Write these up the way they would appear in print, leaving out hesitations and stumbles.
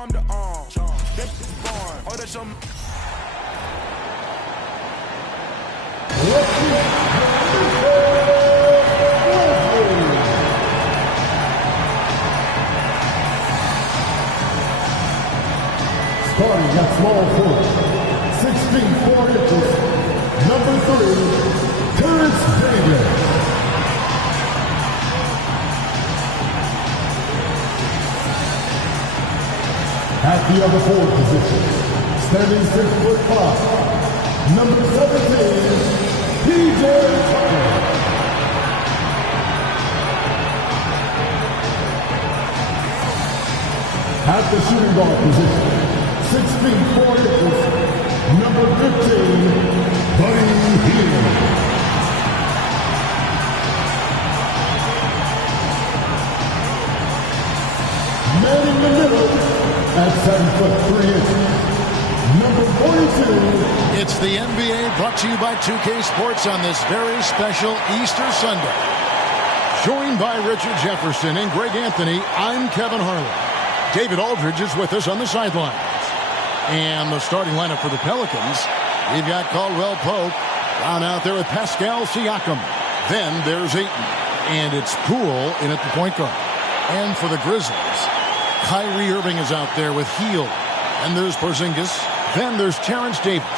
arm to arm. That's born. Oh, that's your. Starting at small forward, 6 feet 4 inches, number 3, Terrence Davis. At the other forward position, standing 6'5", number 17, PJ Tucker. At the shooting guard position, 6 feet 4 inches, number 15, Buddy Hield. Man in the middle, at 7 foot 3 inches, number 42. It's the NBA brought to you by 2K Sports on this very special Easter Sunday. Joined by Richard Jefferson and Greg Anthony, I'm Kevin Harlan. David Aldridge is with us on the sidelines. And the starting lineup for the Pelicans, we've got Caldwell Pope down out there with Pascal Siakam. Then there's Ayton, and it's Poole in at the point guard. And for the Grizzlies, Kyrie Irving is out there with Hield. And there's Porzingis. Then there's Terrence Davis.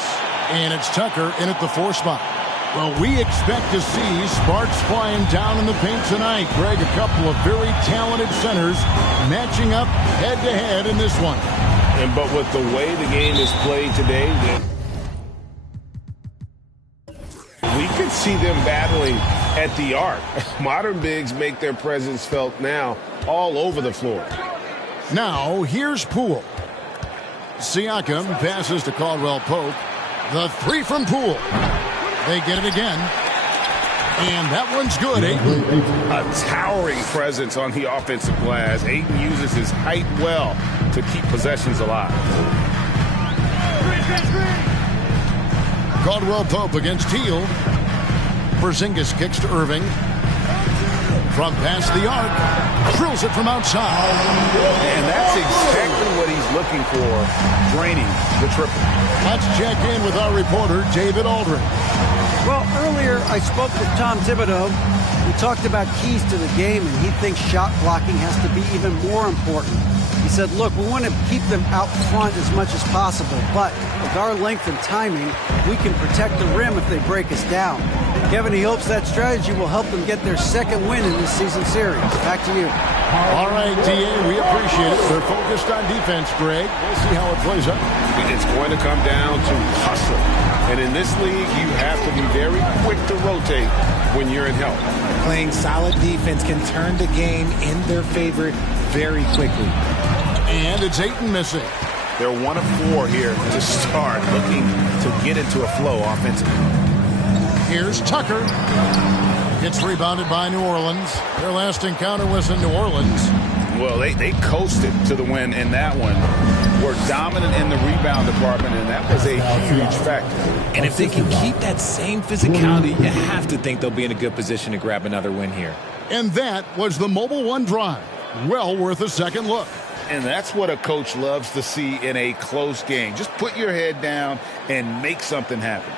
And it's Tucker in at the 4 spot. Well, we expect to see sparks flying down in the paint tonight. Greg, a couple of very talented centers matching up head-to-head in this one. But with the way the game is played today, we could see them battling at the arc. Modern bigs make their presence felt now all over the floor. Now, here's Poole. Siakam passes to Caldwell Pope. The 3 from Poole. They get it again. And that one's good. Ayton. A towering presence on the offensive glass. Ayton uses his height well to keep possessions alive. Caldwell Pope against Hield. Porzingis kicks to Irving. From past the arc. Drills it from outside. And that's exactly what he's looking for, draining the triple. Let's check in with our reporter, David Aldridge. Well, earlier I spoke with Tom Thibodeau. We talked about keys to the game, and he thinks shot blocking has to be even more important. He said, look, we want to keep them out front as much as possible, but with our length and timing, we can protect the rim if they break us down. Kevin, he hopes that strategy will help them get their second win in this season series. Back to you. All right, D.A., we appreciate it. They're focused on defense, Greg. We'll see how it plays out. It's going to come down to hustle. And in this league, you have to be very quick to rotate when you're in help. Playing solid defense can turn the game in their favor very quickly. And it's Ayton missing. They're 1 of 4 here to start, looking to get into a flow offensively. Here's Tucker. Gets rebounded by New Orleans. Their last encounter was in New Orleans. Well, they coasted to the win in that one. Were dominant in the rebound department, and that was a huge factor. And if they can keep that same physicality, you have to think they'll be in a good position to grab another win here. And that was the Mobile One drive. Well worth a second look. And that's what a coach loves to see in a close game. Just put your head down and make something happen.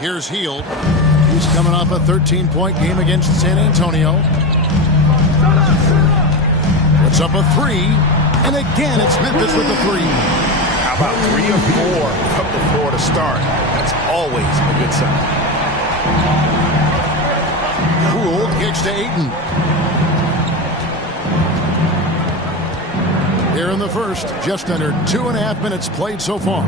Here's Hield. He's coming off a 13-point game against San Antonio. Puts up a 3. And again, it's Memphis with the 3. How about 3 or 4 from the floor to start? That's always a good sign. Poole kicks to Ayton. Here in the first, just under 2.5 minutes played so far.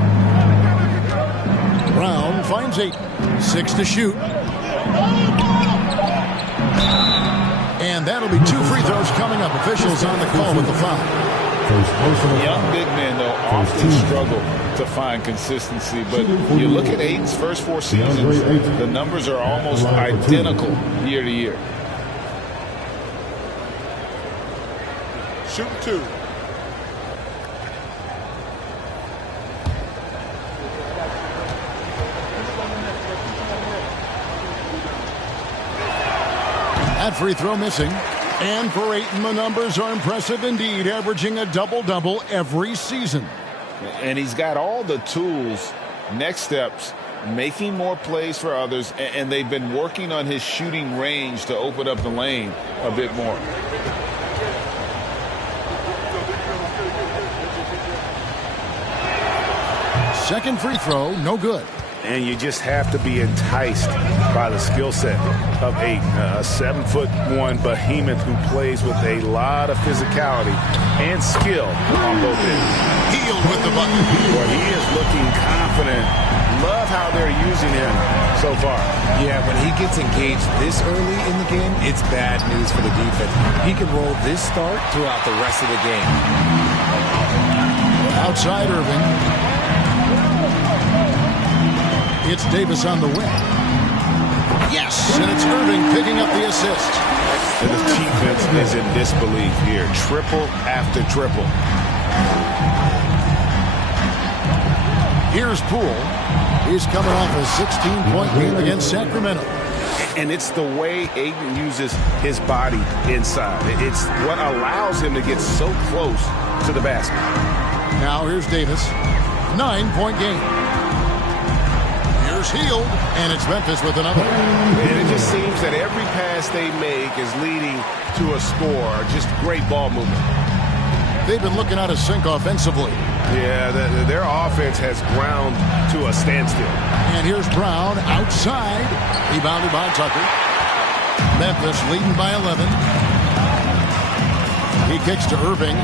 Brown finds Ayton. 6 to shoot. And that'll be 2 free throws coming up. Officials on the call with the foul. Young big men, though, often struggle to find consistency. But you look at Ayton's first 4 seasons, the numbers are almost identical year to year. Shoot 2. That free throw missing. And for Ayton, the numbers are impressive indeed, averaging a double-double every season. And he's got all the tools, next steps, making more plays for others, and they've been working on his shooting range to open up the lane a bit more. Second free throw, no good. And you just have to be enticed by the skill set of Ayton, a 7'1" behemoth who plays with a lot of physicality and skill on both ends. Hield with the bucket. Well, he is looking confident. Love how they're using him so far. Yeah, when he gets engaged this early in the game, it's bad news for the defense. He can roll this start throughout the rest of the game. Outside Irving. It's Davis on the wing. Yes, and it's Irving picking up the assist. And the defense is in disbelief here. Triple after triple. Here's Poole. He's coming off a 16-point game against Sacramento. And it's the way Ayton uses his body inside. It's what allows him to get so close to the basket. Now here's Davis. 9-point game. Healed, and it's Memphis with another. And it just seems that every pass they make is leading to a score. Just great ball movement. They've been looking out of sync offensively. Yeah, their offense has ground to a standstill. And here's Brown outside. Rebounded by Tucker. Memphis leading by 11. He kicks to Irving.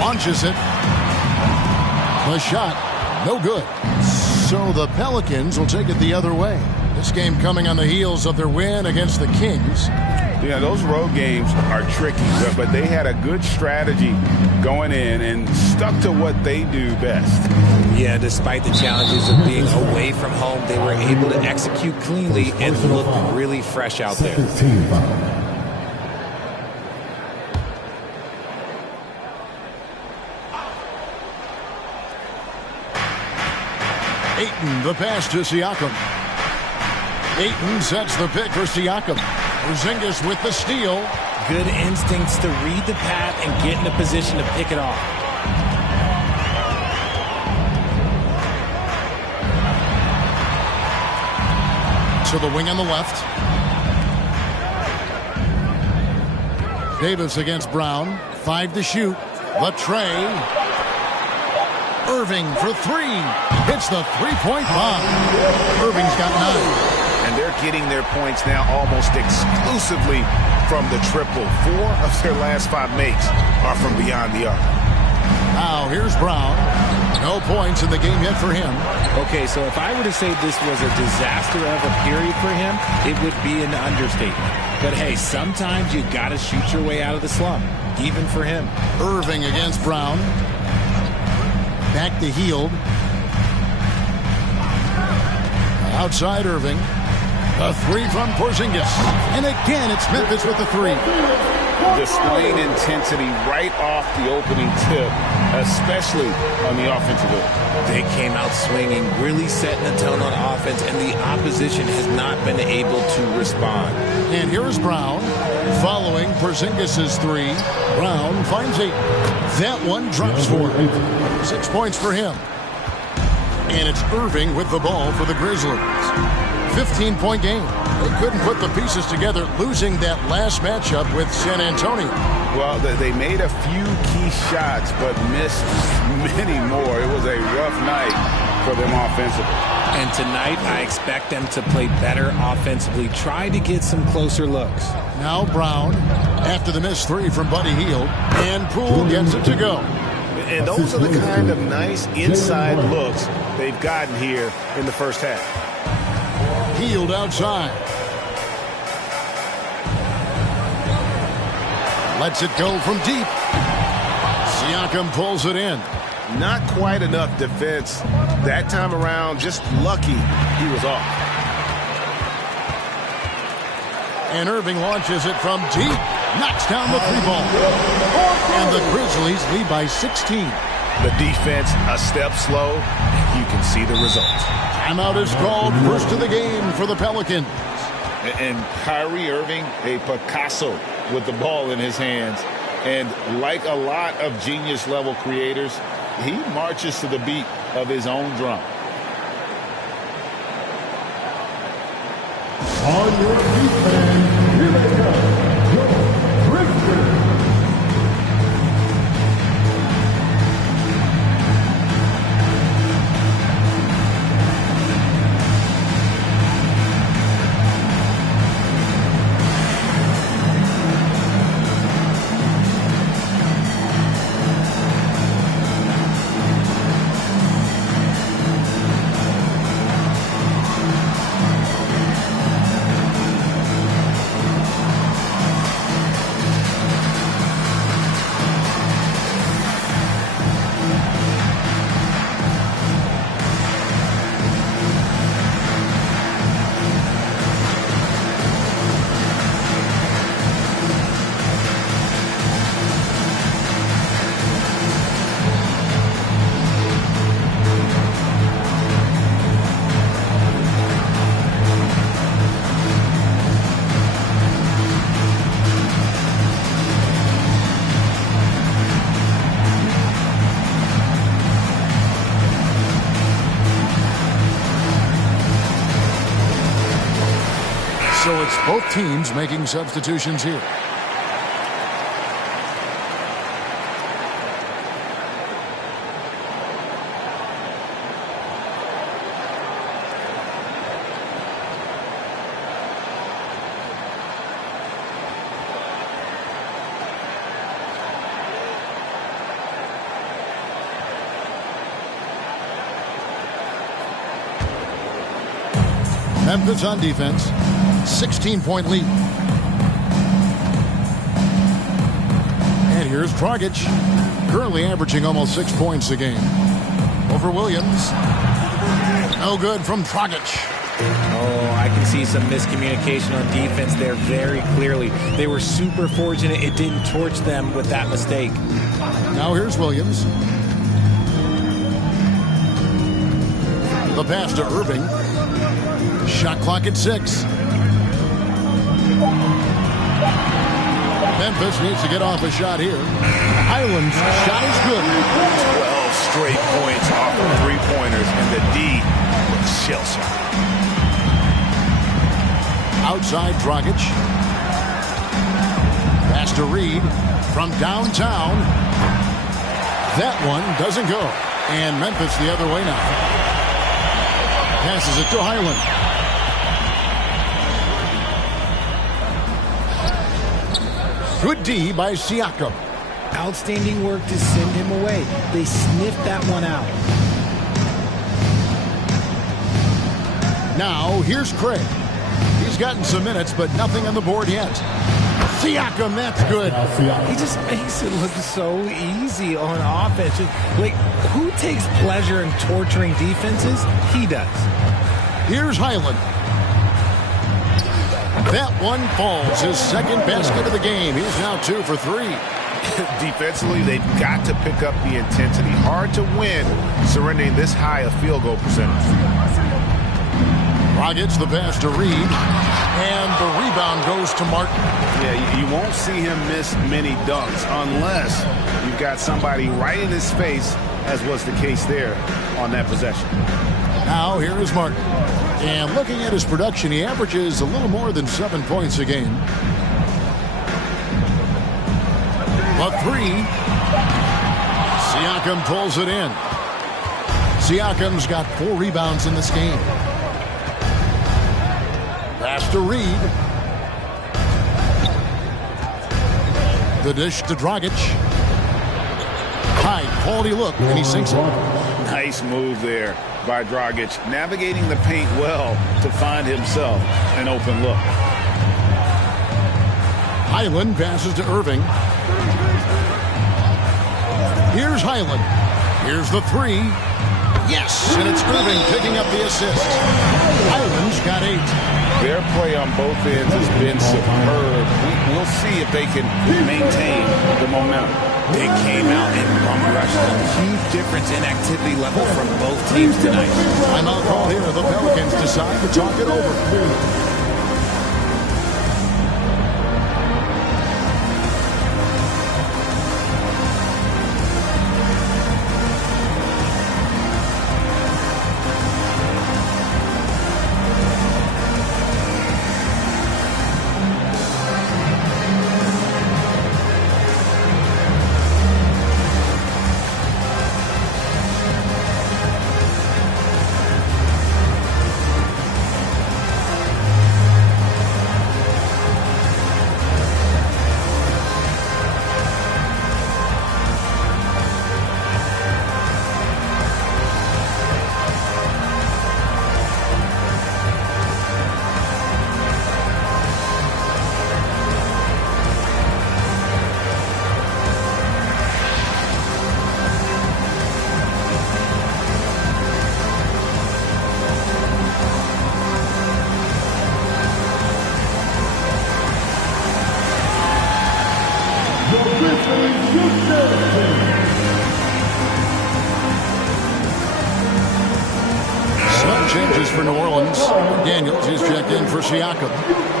Launches it. The shot. No good. So the Pelicans will take it the other way. This game coming on the heels of their win against the Kings. Yeah, those road games are tricky, but they had a good strategy going in and stuck to what they do best. Yeah, despite the challenges of being away from home, they were able to execute cleanly and look really fresh out there. Ayton, the pass to Siakam. Ayton sets the pick for Siakam. Porzingis with the steal. Good instincts to read the path and get in a position to pick it off. To the wing on the left. Davis against Brown. 5 to shoot. The tray. Irving for 3. Hits the three-point bomb. Irving's got 9. And they're getting their points now almost exclusively from the triple. 4 of their last 5 makes are from beyond the arc. Now here's Brown. No points in the game yet for him. Okay, so if I were to say this was a disaster of a period for him, it would be an understatement. But hey, sometimes you got to shoot your way out of the slump, even for him. Irving against Brown. Back to Hield. Outside Irving. A 3 from Porzingis. And again, it's Memphis with the 3. Displaying intensity right off the opening tip, especially on the offensive end. They came out swinging, really setting the tone on offense, and the opposition has not been able to respond. And here's Brown following Porzingis' 3. Brown finds 8. That one drops for him. 6 points for him. And it's Irving with the ball for the Grizzlies. 15-point game. They couldn't put the pieces together, losing that last matchup with San Antonio. Well, they made a few key shots, but missed many more. It was a rough night for them offensively. And tonight, I expect them to play better offensively. Try to get some closer looks. Now Brown, after the missed 3 from Buddy Hield, and Poole gets it to go. And those are the kind of nice inside looks they've gotten here in the first half. Hield outside. Lets it go from deep. Siakam pulls it in. Not quite enough defense that time around. Just lucky he was off. And Irving launches it from deep. Knocks down the 3-ball. And the Grizzlies lead by 16. The defense a step slow. You can see the results. Timeout is called. First of the game for the Pelicans. And Kyrie Irving, a Picasso with the ball in his hands. And like a lot of genius-level creators, he marches to the beat of his own drum. On your feet, fans, here they come, your Christian. So it's both teams making substitutions here. Memphis on defense. 16-point lead. And here's Dragic, currently averaging almost 6 points a game. Over Williams. No good from Dragic. Oh, I can see some miscommunication on defense there very clearly. They were super fortunate it didn't torch them with that mistake. Now here's Williams. The pass to Irving. Shot clock at 6. Memphis needs to get off a shot here. Highland's shot is good. 12 straight points off of three-pointers, and the D was shell shot. Outside Dragic. Pass to Reed from downtown. That one doesn't go. And Memphis the other way now. Passes it to Highland. Good D by Siakam. Outstanding work to send him away. They sniffed that one out. Now, here's Craig. He's gotten some minutes, but nothing on the board yet. Siakam, that's good. He just makes it look so easy on offense. Like, who takes pleasure in torturing defenses? He does. Here's Highland. That one falls. His second basket of the game. He's now 2 for 3. Defensively, they've got to pick up the intensity. Hard to win surrendering this high a field goal percentage. Dragic the pass to Reed. And the rebound goes to Martin. Yeah, you won't see him miss many dunks unless you've got somebody right in his face, as was the case there on that possession. Now here is Martin. And looking at his production, he averages a little more than 7 points a game. A 3. Siakam pulls it in. Siakam's got 4 rebounds in this game. Pass to Reed. The dish to Dragic. High quality look, and he sinks it. Nice move there by Dragic, navigating the paint well to find himself an open look. Highland passes to Irving. Here's Highland. Here's the 3. Yes, and it's Irving picking up the assist. Highland's got 8. Their play on both ends has been superb. We'll see if they can maintain the momentum. They came out and bum rushed them. Huge difference in activity level from both teams tonight. Timeout call here. The Pelicans decide to talk it over. for New Orleans. Daniels is checked in for Siakam.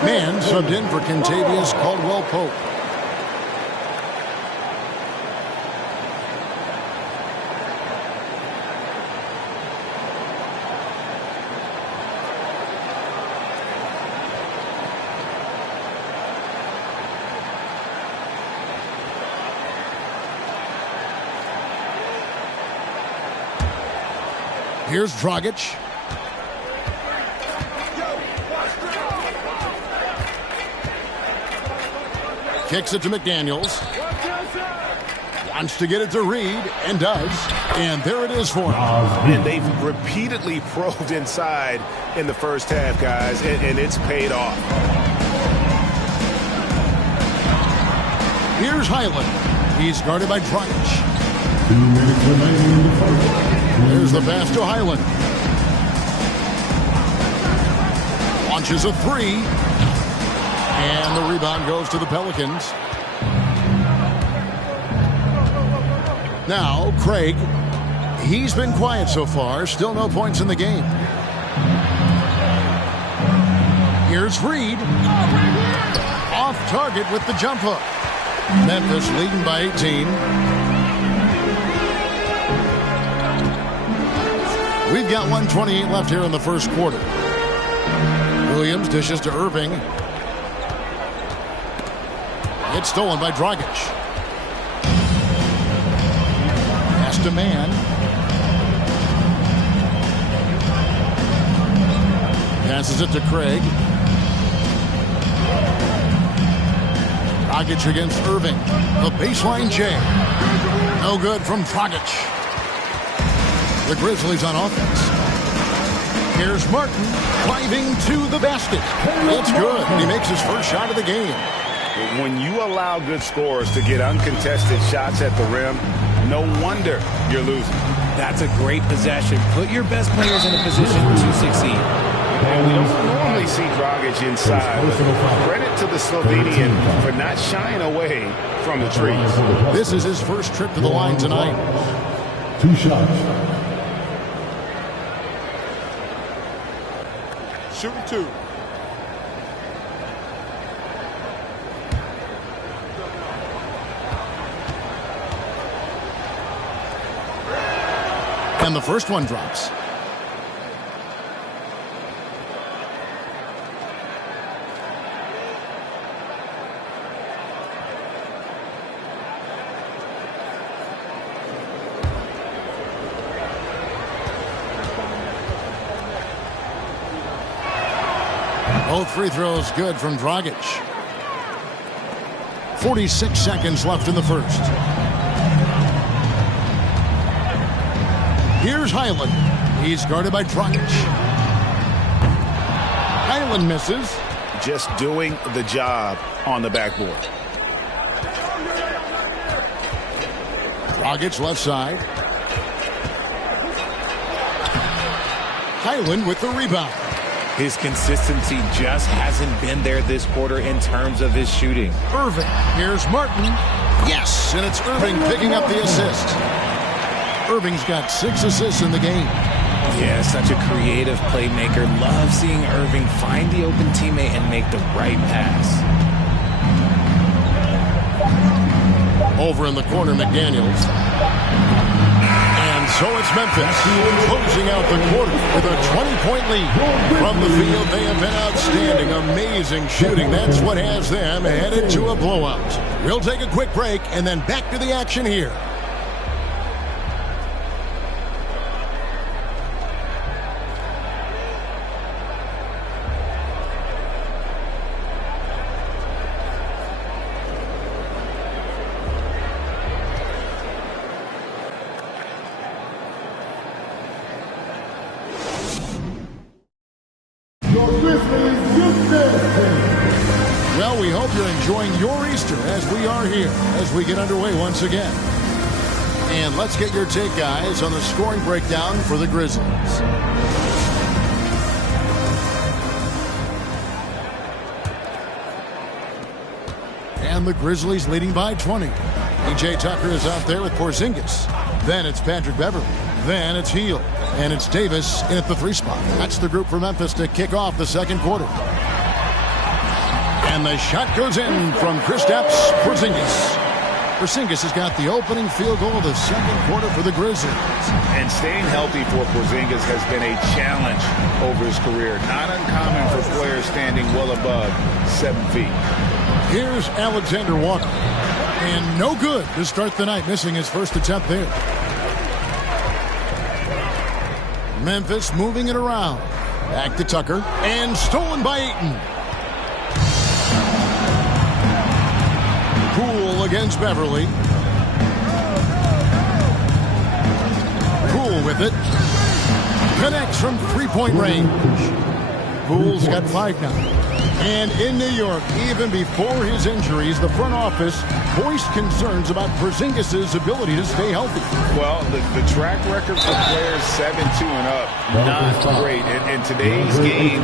Mann subbed in for Kentavious Caldwell-Pope. Here's Dragic. Kicks it to McDaniels. Wants to get it to Reed, and does. And there it is for him. And they've repeatedly probed inside in the first half, guys, and it's paid off. Here's Highland. He's guarded by Dragic. 2 minutes remaining in the first. There's the pass to Highland. Launches a three. And the rebound goes to the Pelicans. Now, Craig. He's been quiet so far. Still no points in the game. Here's Reed. Off target with the jump hook. Memphis leading by 18. We've got 1:28 left here in the first quarter. Williams dishes to Irving. It's stolen by Dragic. Pass to Mann. Passes it to Craig. Dragic against Irving. The baseline J. No good from Dragic. The Grizzlies on offense. Here's Martin driving to the basket. It's good. He makes his first shot of the game. When you allow good scorers to get uncontested shots at the rim, no wonder you're losing. That's a great possession. Put your best players in a position to succeed. And we don't normally see Dragic inside. Credit to the Slovenian for not shying away from the trees. This is his first trip to the line tonight. 2 shots. Shooting 2. And the first one drops. Both free throws good from Dragic. 46 seconds left in the first. Here's Highland. He's guarded by Dragic. Highland misses. Just doing the job on the backboard. Dragic left side. Highland with the rebound. His consistency just hasn't been there this quarter in terms of his shooting. Irving. Here's Martin. Yes, and it's Irving picking up the assist. Irving's got 6 assists in the game. Yeah, such a creative playmaker. Love seeing Irving find the open teammate and make the right pass. Over in the corner, McDaniels. And so it's Memphis closing out the quarter with a 20-point lead. From the field, they have been outstanding. Amazing shooting. That's what has them headed to a blowout. We'll take a quick break and then back to the action here. Well, we hope you're enjoying your Easter as we are here as we get underway once again. And let's get your take, guys, on the scoring breakdown for the Grizzlies. And the Grizzlies leading by 20. PJ Tucker is out there with Porzingis. Then it's Patrick Beverly. Then it's Hield. And it's Davis in at the 3 spot. That's the group for Memphis to kick off the second quarter. And the shot goes in from Kristaps Porzingis. Porzingis has got the opening field goal of the second quarter for the Grizzlies. And staying healthy for Porzingis has been a challenge over his career. Not uncommon for players standing well above 7 feet. Here's Alexander Walker. And no good to start the night, missing his first attempt there. Memphis moving it around. Back to Tucker. And stolen by Ayton. Poole against Beverly. Poole with it. Connects from 3-point range. Poole's got 5 now. And in New York, even before his injuries, the front office voiced concerns about Porzingis' ability to stay healthy. Well, the track record for players 7-2 and up, not great. And today's game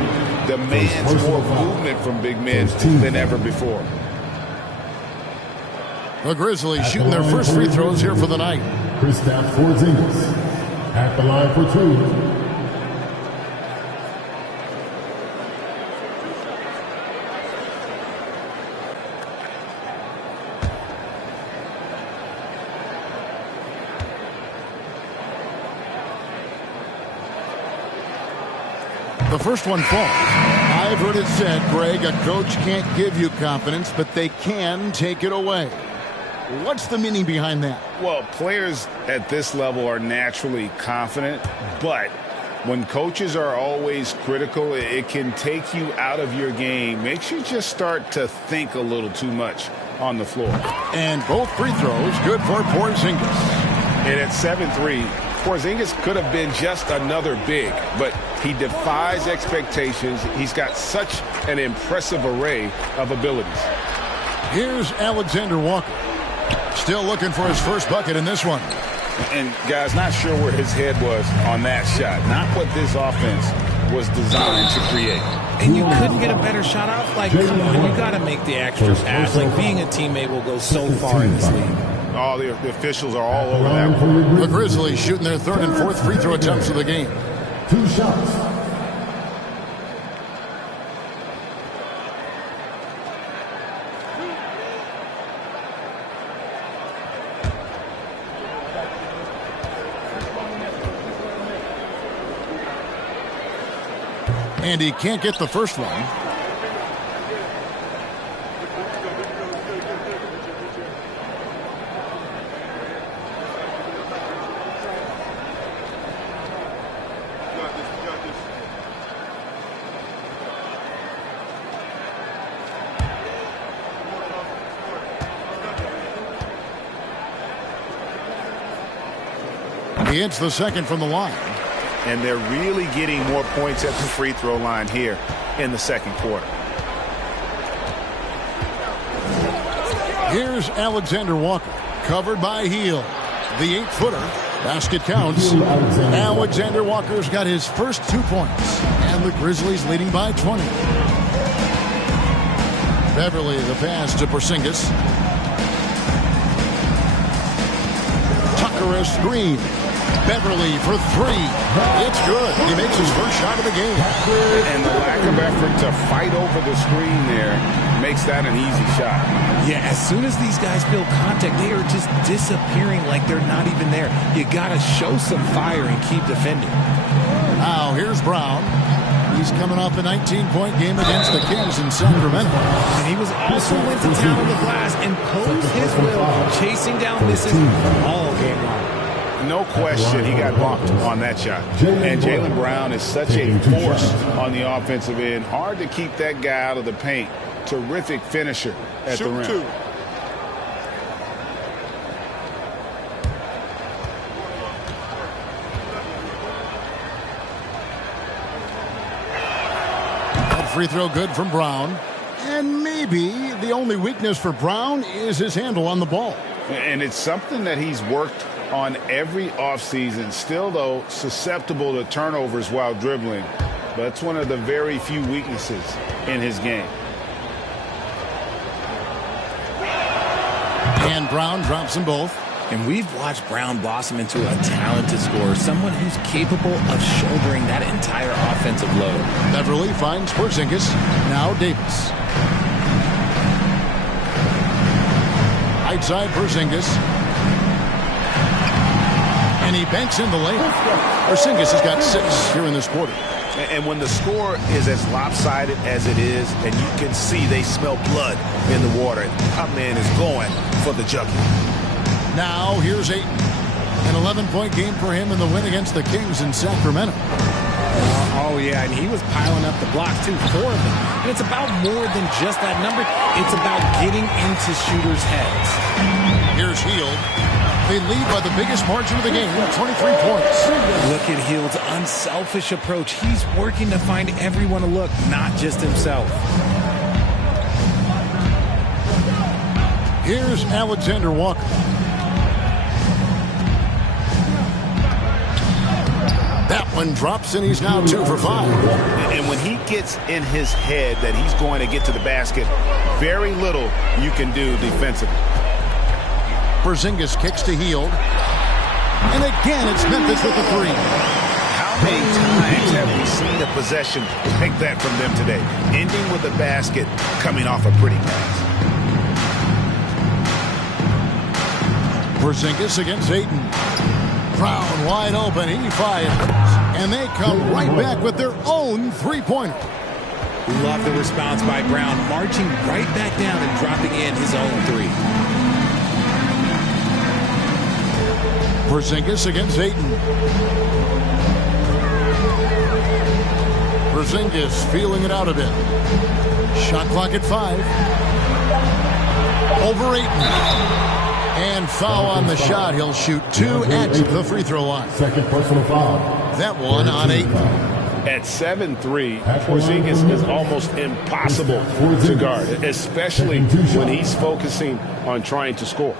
demands more movement from big men than ever before. The Grizzlies shooting their first free throws here for the night. Kristaps Porzingis at the line for 2. The first one falls. I've heard it said, Greg, a coach can't give you confidence, but they can take it away. What's the meaning behind that? Well, players at this level are naturally confident, but when coaches are always critical, it can take you out of your game. Makes you just start to think a little too much on the floor. And both free throws good for Porzingis. And at 7-3, Porzingis could have been just another big, but he defies expectations. He's got such an impressive array of abilities. Here's Alexander Walker. Still looking for his first bucket in this one. And, guys, not sure where his head was on that shot. Not what this offense was designed to create. And you couldn't get a better shot off? Like, come on, you got to make the extra pass. Like, being a teammate will go so far in this league. All the officials are all over that one. The Grizzlies shooting their third and fourth free throw attempts of the game. 2 shots. And he can't get the first one. He hits the second from the line. And they're really getting more points at the free throw line here in the second quarter. Here's Alexander Walker, covered by Heel. The 8-footer. Basket counts. Alexander Walker's got his first 2 points. And the Grizzlies leading by 20. Beverly, the pass to Porzingis. Tucker, a screen. Beverly for 3. It's good. He makes his first shot of the game. And the lack of effort to fight over the screen there makes that an easy shot. Yeah, as soon as these guys feel contact, they are just disappearing like they're not even there. You got to show some fire and keep defending. Now, here's Brown. He's coming off a 19-point game against the Kings in Sacramento. And he was also went to town on the glass and posed his will, chasing down misses all game long. No question he got bumped on that shot. And Jaylen Brown is such a force on the offensive end. Hard to keep that guy out of the paint. Terrific finisher at the rim. 2. That free throw good from Brown. And maybe the only weakness for Brown is his handle on the ball. And it's something that he's worked on every offseason. Still, though, susceptible to turnovers while dribbling. But that's one of the very few weaknesses in his game. And Brown drops them both. And we've watched Brown blossom into a talented scorer, someone who's capable of shouldering that entire offensive load. Beverly finds Porzingis. Now Davis. Right side Porzingis. And he banks in the layup. Porzingis has got 6 here in this quarter. And when the score is as lopsided as it is, and you can see they smell blood in the water, our man is going for the jugular. Now here's Ayton. An 11-point game for him in the win against the Kings in Sacramento. Oh, yeah, and he was piling up the blocks, too, 4 of them. And it's about more than just that number. It's about getting into shooters' heads. Here's Hield. They lead by the biggest margin of the game, 23 points. Look at Hield's unselfish approach. He's working to find everyone to look, not just himself. Here's Alexander Walker. That one drops, and he's now 2 for 5. And when he gets in his head that he's going to get to the basket, very little you can do defensively. Porzingis kicks to Hield. And again, it's Memphis with the 3. How many times have we seen a possession like that from them today? Ending with a basket, coming off a pretty pass. Porzingis against Ayton. Brown wide open. He fires. And they come right back with their own 3-pointer. Love the response by Brown, marching right back down and dropping in his own 3. Porzingis against Ayton. Porzingis feeling it out a bit. Shot clock at 5. Over Ayton. And foul on the shot. He'll shoot 2 at the free throw line. Second personal foul. That one on Ayton. At 7'3", Porzingis is almost impossible to guard, especially when he's focusing on trying to score.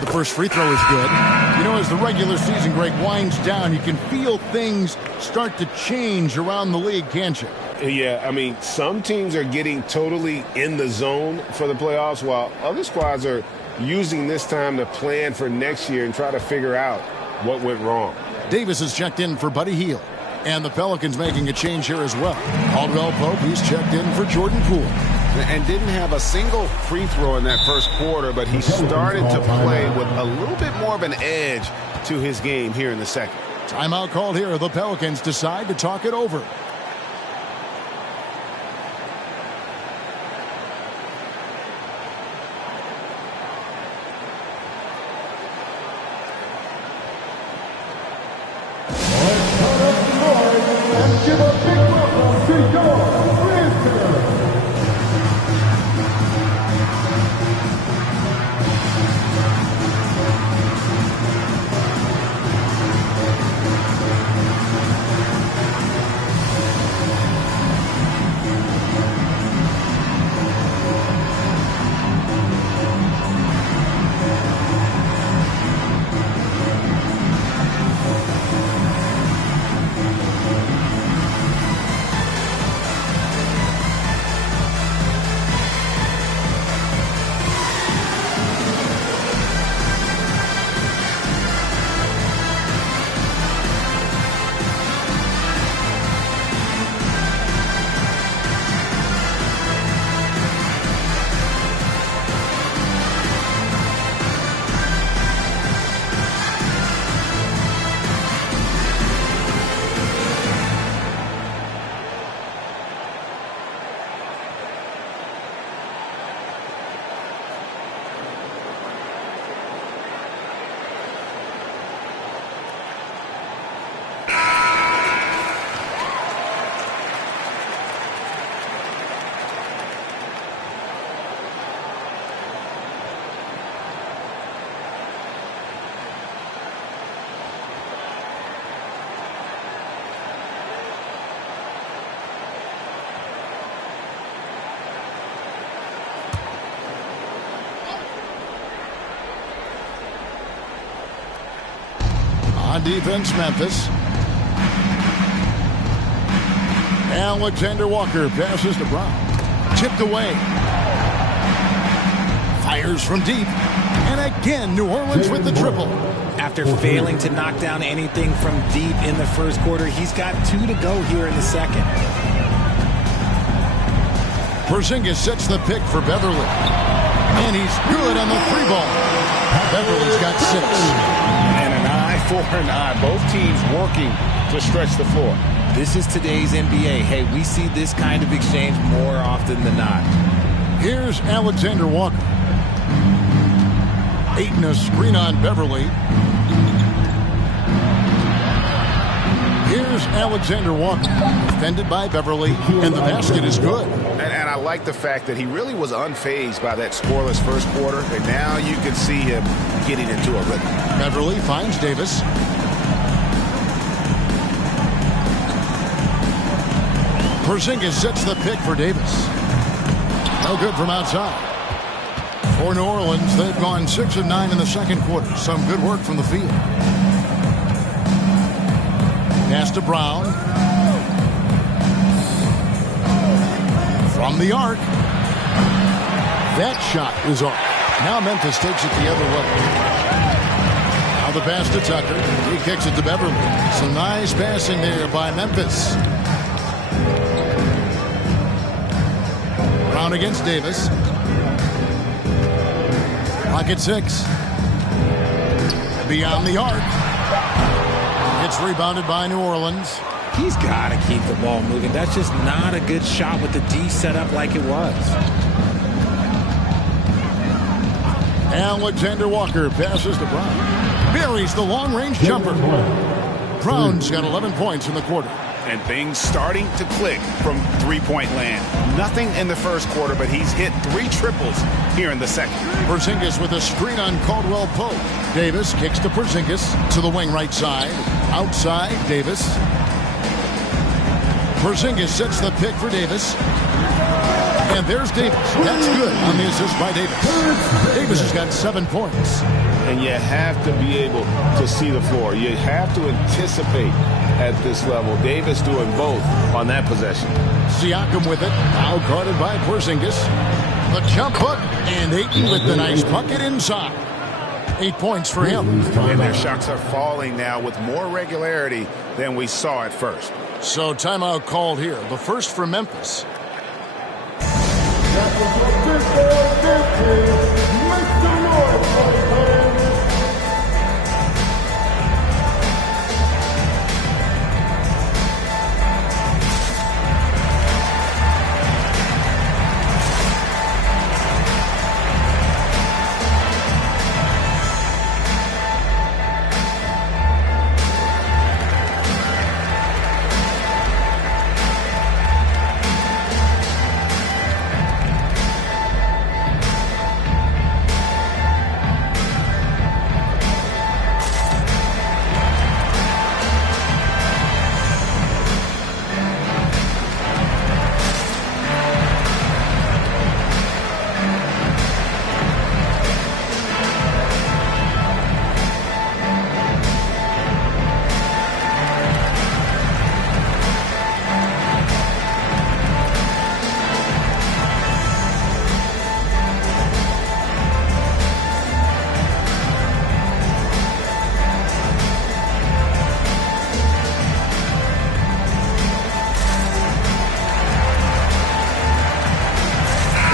The first free throw is good. You know, as the regular season, Greg, winds down, you can feel things start to change around the league, can't you? Yeah, I mean, some teams are getting totally in the zone for the playoffs, while other squads are using this time to plan for next year and try to figure out what went wrong. Davis has checked in for Buddy Hield. And the Pelicans making a change here as well. Caldwell Pope, he's checked in for Jordan Poole. And didn't have a single free throw in that first quarter, but he started to play with a little bit more of an edge to his game here in the second. Timeout called here. The Pelicans decide to talk it over. Give a big welcome to your listeners. On defense, Memphis. Alexander Walker passes to Brown. Tipped away. Fires from deep. And again, New Orleans with the triple. After failing to knock down anything from deep in the first quarter, he's got 2 to go here in the second. Porzingis sets the pick for Beverly. And he's good on the 3-ball. Beverly's got 6. And an eye for an eye. Both teams working to stretch the floor. This is today's NBA. Hey, we see this kind of exchange more often than not. Here's Alexander Walker. Ayton a screen on Beverly. Here's Alexander Walker. Defended by Beverly. And the basket is good. And I like the fact that he really was unfazed by that scoreless first quarter. And now you can see him getting into a rhythm. Beverly finds Davis. Porzingis sets the pick for Davis. No good from outside. For New Orleans, they've gone 6 of 9 in the second quarter. Some good work from the field. Pass to Brown. From the arc. That shot is off. Now Memphis takes it the other way. Now the pass to Tucker. He kicks it to Beverly. Some nice passing there by Memphis. Brown against Davis. Pocket 6. Beyond the arc. It's rebounded by New Orleans. He's got to keep the ball moving. That's just not a good shot with the D set up like it was. Alexander Walker passes to Brown. Buries the long-range jumper. Brown's got 11 points in the quarter. And things starting to click from three-point land. Nothing in the first quarter, but he's hit 3 triples here in the second. Porzingis with a screen on Caldwell Pope. Davis kicks to Porzingis to the wing right side. Outside, Davis. Porzingis sets the pick for Davis. And there's Davis. That's good on the assist by Davis. Davis has got 7 points. And you have to be able to see the floor. You have to anticipate at this level. Davis doing both on that possession. Siakam with it. Now guarded by Porzingis. The jump hook. And Ayton with the nice bucket inside. 8 points for him. And their shots are falling now with more regularity than we saw at first. So timeout called here. The first for Memphis.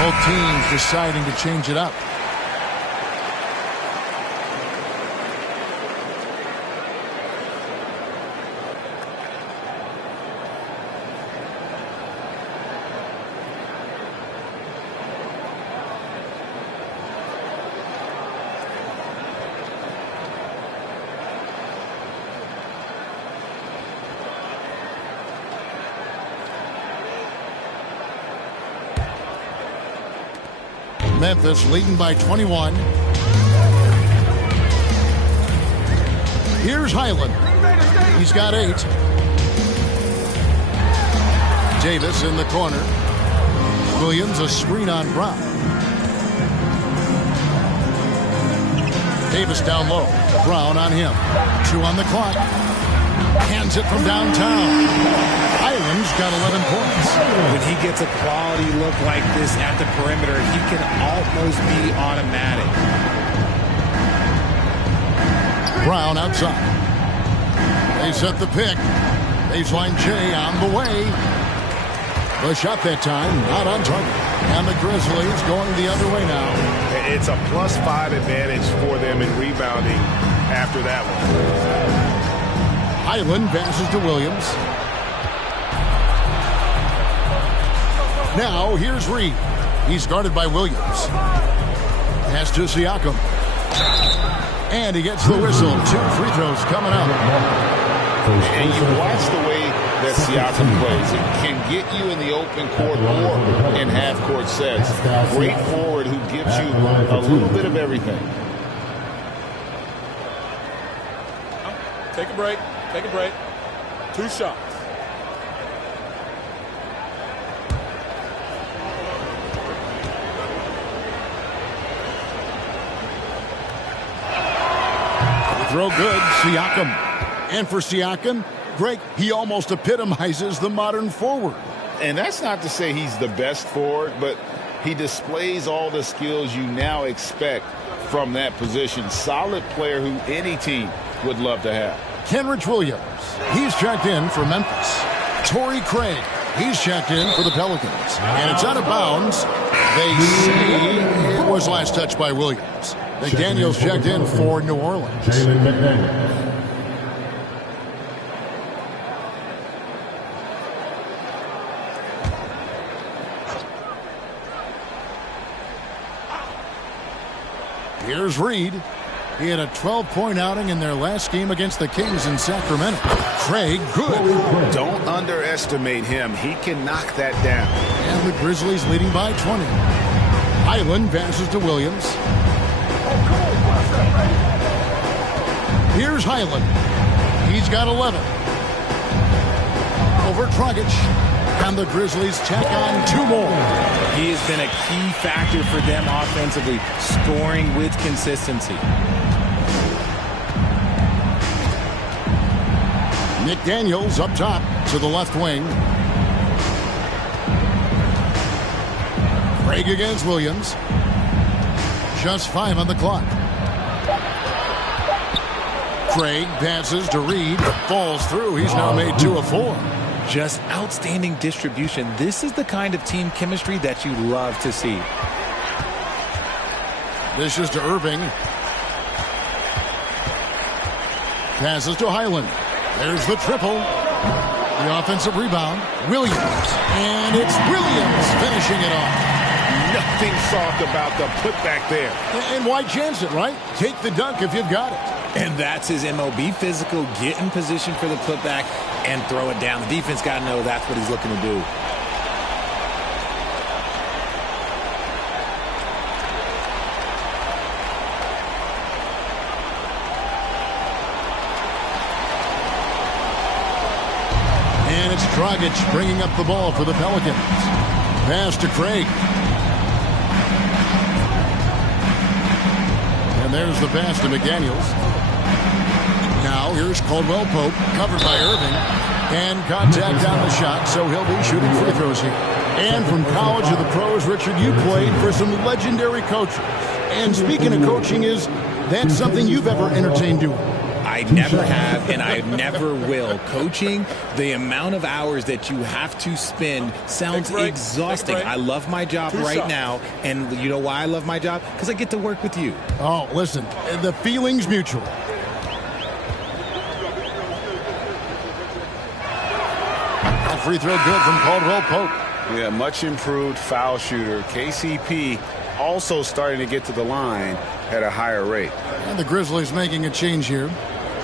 Both teams deciding to change it up. Memphis leading by 21. Here's Highland. He's got 8. Davis in the corner. Williams a screen on Brown. Davis down low. Brown on him. 2 on the clock. Hands it from downtown. Highland's got 11 points. When he gets a quality look like this at the perimeter, he can almost be automatic. Brown outside. They set the pick. Baseline J on the way. The shot that time, not on target. And the Grizzlies going the other way now. It's a +5 advantage for them in rebounding after that one. Highland passes to Williams. Now here's Reed. He's guarded by Williams. Pass to Siakam. And he gets the whistle. 2 free throws coming up. And you watch the way that Siakam plays. It can get you in the open court or in half-court sets. Great forward who gives you a little bit of everything. Take a break. Take a break. 2 shots. Throw good. Siakam. And for Siakam, Greg, he almost epitomizes the modern forward. And that's not to say he's the best forward, but he displays all the skills you now expect from that position. Solid player who any team would love to have. Kenrich Williams, he's checked in for Memphis. Torrey Craig, he's checked in for the Pelicans. And it's out of bounds. They say it was last touched by Williams. McDaniels checked in for New Orleans. Here's Reed. He had a 12-point outing in their last game against the Kings in Sacramento. Craig, good. Don't underestimate him. He can knock that down. And the Grizzlies leading by 20. Highland passes to Williams. Here's Highland. He's got 11. Over Dragic. And the Grizzlies tack on 2 more. He has been a key factor for them offensively, scoring with consistency. McDaniels up top to the left wing. Craig against Williams. Just 5 on the clock. Craig passes to Reed. Falls through. He's now made 2 of 4. Just outstanding distribution. This is the kind of team chemistry that you love to see. Dishes to Irving. Passes to Highland. There's the triple. The offensive rebound. Williams. And it's Williams finishing it off. Nothing soft about the putback there. And why chance it, right? Take the dunk if you've got it. And that's his MO. Be physical, get in position for the putback, and throw it down. The defense got to know that's what he's looking to do. And it's Dragic bringing up the ball for the Pelicans. Pass to Craig. And there's the pass to McDaniels. Now here's Caldwell Pope, covered by Irving. And contact on the shot, so he'll be shooting free throws here. And from college to the pros, Richard, you played for some legendary coaches. And speaking of coaching, is that something you've ever entertained doing? I never have, and I never will. Coaching, the amount of hours that you have to spend sounds exhausting. I love my job right now, and you know why I love my job? Because I get to work with you. Oh, listen, the feeling's mutual. A free throw good from Caldwell Pope. Yeah, much improved foul shooter. KCP also starting to get to the line at a higher rate. And the Grizzlies making a change here.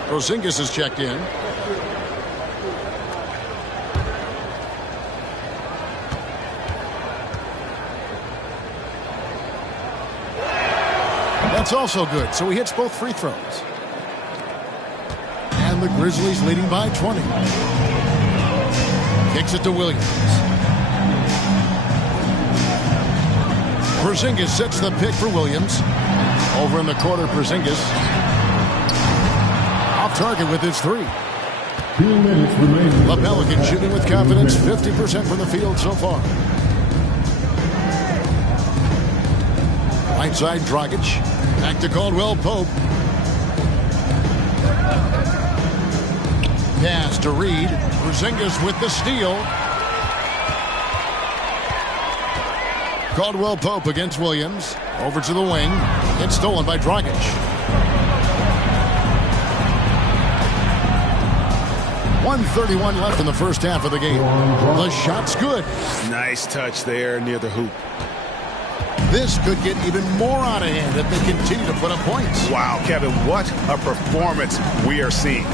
Porzingis is checked in. That's also good, so he hits both free throws. And the Grizzlies leading by 20. Kicks it to Williams. Porzingis sets the pick for Williams. Over in the corner, Porzingis. Off target with his 3. 2 minutes remaining. The Pelicans shooting with confidence, 50% from the field so far. Right side, Dragic. Back to Caldwell Pope. Pass to Reed. Porzingis with the steal. Caldwell Pope against Williams. Over to the wing. It's stolen by Dragic. .131 left in the first half of the game. The shot's good. Nice touch there near the hoop. This could get even more out of hand if they continue to put up points. Wow, Kevin, what a performance we are seeing.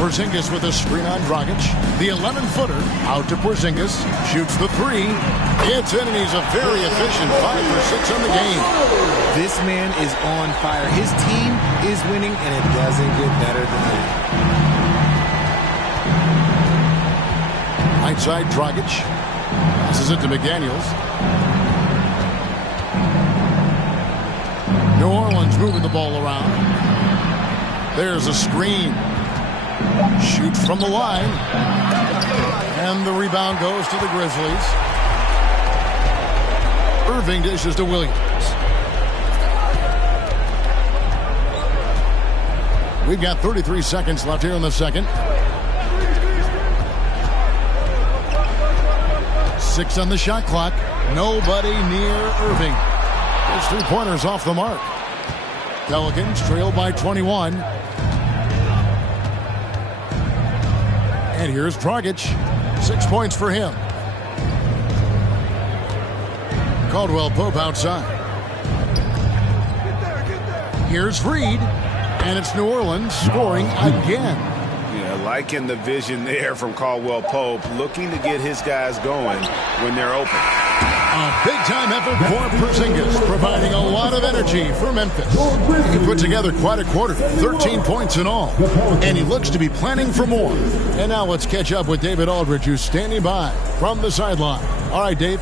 Porzingis with a screen on Dragic. The 11-footer out to Porzingis. Shoots the 3. It's in, and he's a very efficient 5 for 6 on the game. This man is on fire. His team is winning, and it doesn't get better than that. Right side, Dragic. Passes it to McDaniels. New Orleans moving the ball around. There's a screen. Shoots from the line. And the rebound goes to the Grizzlies. Irving dishes to Williams. We've got 33 seconds left here in the second. 6 on the shot clock. Nobody near Irving. His 3-pointers off the mark. Pelicans trail by 21. And here's Dragic. 6 points for him. Caldwell Pope outside. Here's Reed. And it's New Orleans scoring again. Yeah, liking the vision there from Caldwell Pope, looking to get his guys going when they're open. A big-time effort for Porzingis, providing a lot of energy for Memphis. He put together quite a quarter, 13 points in all, and he looks to be planning for more. And now let's catch up with David Aldridge, who's standing by from the sideline. All right, Dave.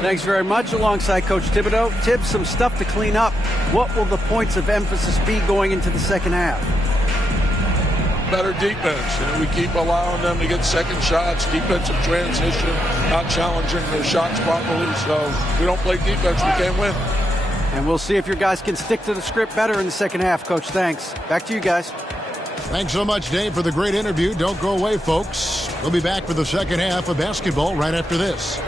Thanks very much. Alongside Coach Thibodeau. Tibbs, some stuff to clean up. What will the points of emphasis be going into the second half? Better defense. We keep allowing them to get second shots, defensive transition, not challenging their shots properly. So if we don't play defense, we can't win. And we'll see if your guys can stick to the script better in the second half, Coach. Thanks. Back to you guys. Thanks so much, Dave, for the great interview. Don't go away, folks. We'll be back for the second half of basketball right after this.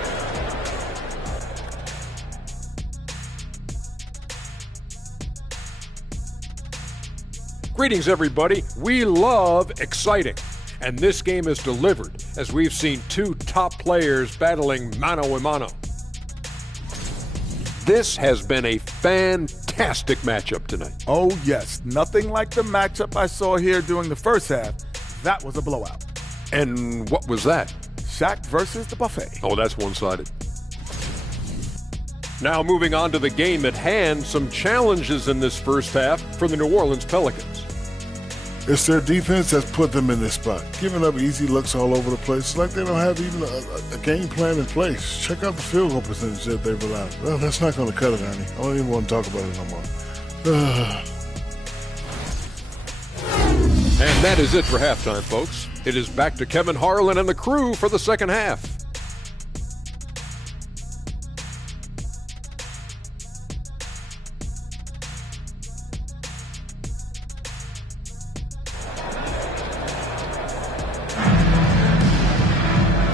Greetings, everybody. We love exciting, and this game is delivered as we've seen 2 top players battling mano a mano. This has been a fantastic matchup tonight. Oh, yes. Nothing like the matchup I saw here during the first half. That was a blowout. And what was that? Shaq versus the buffet. Oh, that's one-sided. Now moving on to the game at hand, some challenges in this first half for the New Orleans Pelicans. It's their defense that's put them in this spot. Giving up easy looks all over the place. It's like they don't have even a game plan in place. Check out the field goal percentage that they've allowed. Well, that's not going to cut it, honey. I don't even want to talk about it no more. And that is it for halftime, folks. It is back to Kevin Harlan and the crew for the second half.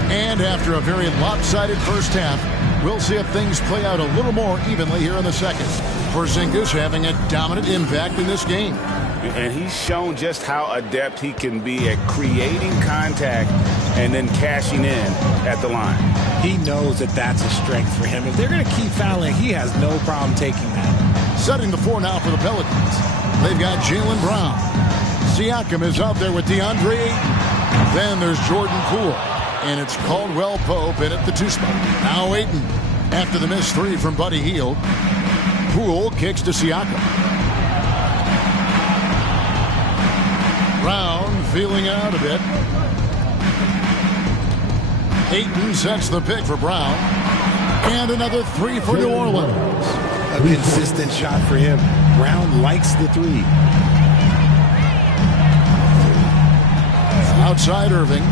And after a very lopsided first half, we'll see if things play out a little more evenly here in the second. Porzingis having a dominant impact in this game. And he's shown just how adept he can be at creating contact and then cashing in at the line. He knows that that's a strength for him. If they're going to keep fouling, he has no problem taking that. Setting the 4 now for the Pelicans. They've got Jaylen Brown. Siakam is out there with DeAndre Ayton. Then there's Jordan Poole. And it's Caldwell Pope in at the 2 spot. Now Ayton after the missed 3 from Buddy Hield. Poole kicks to Siakam. Brown feeling out a bit. Ayton sets the pick for Brown. And another 3 for New Orleans. a consistent shot for him. Brown likes the three. Outside Irving.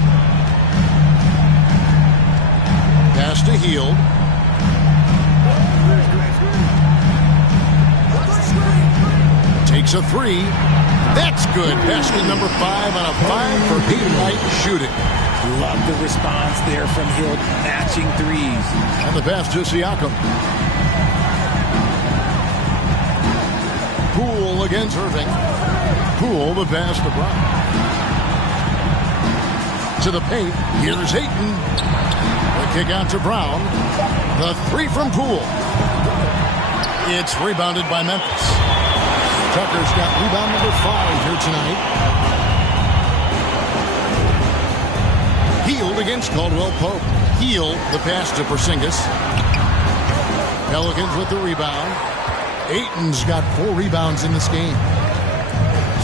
Pass to Hield. Takes a three. That's good. Basket number 5 on a 5 for 8-night shooting. Love the response there from Hield, matching threes. And the pass to Siakam. Poole against Irving. Poole, the pass to Brown. To the paint. Here's Ayton. The kick out to Brown. The three from Poole. It's rebounded by Memphis. Tucker's got rebound number 5 here tonight. Hield against Caldwell Pope. Hield, the pass to Porzingis. Pelicans with the rebound. Ayton's got 4 rebounds in this game.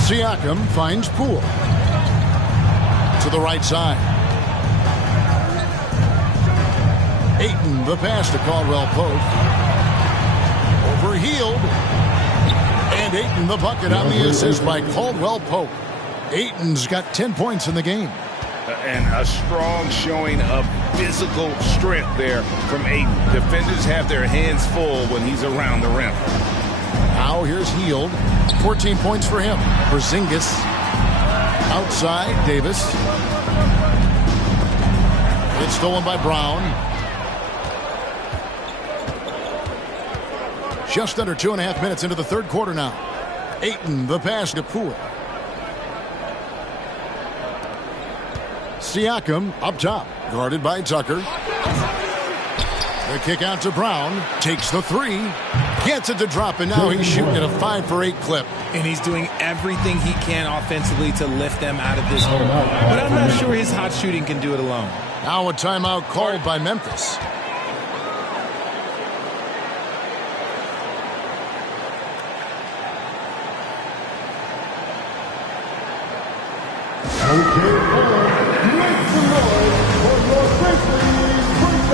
Siakam finds Poole. To the right side. Ayton, the pass to Caldwell Pope. Over Hield. And Ayton, the bucket on the assist by Caldwell Pope. Ayton's got 10 points in the game. And a strong showing of physical strength there from Ayton. Defenders have their hands full when he's around the rim. Now here's Hield. 14 points for him. Porzingis. Outside, Davis. It's stolen by Brown. Just under 2.5 minutes into the third quarter now. Ayton, the pass to Poole. Siakam up top, guarded by Tucker. The kick out to Brown. Takes the three. Gets it to drop, and now he's shooting at a 5 for 8 clip. And he's doing everything he can offensively to lift them out of this hole. But I'm not sure his hot shooting can do it alone. Now a timeout called by Memphis. Make some noise for your Grizzlies Breakers!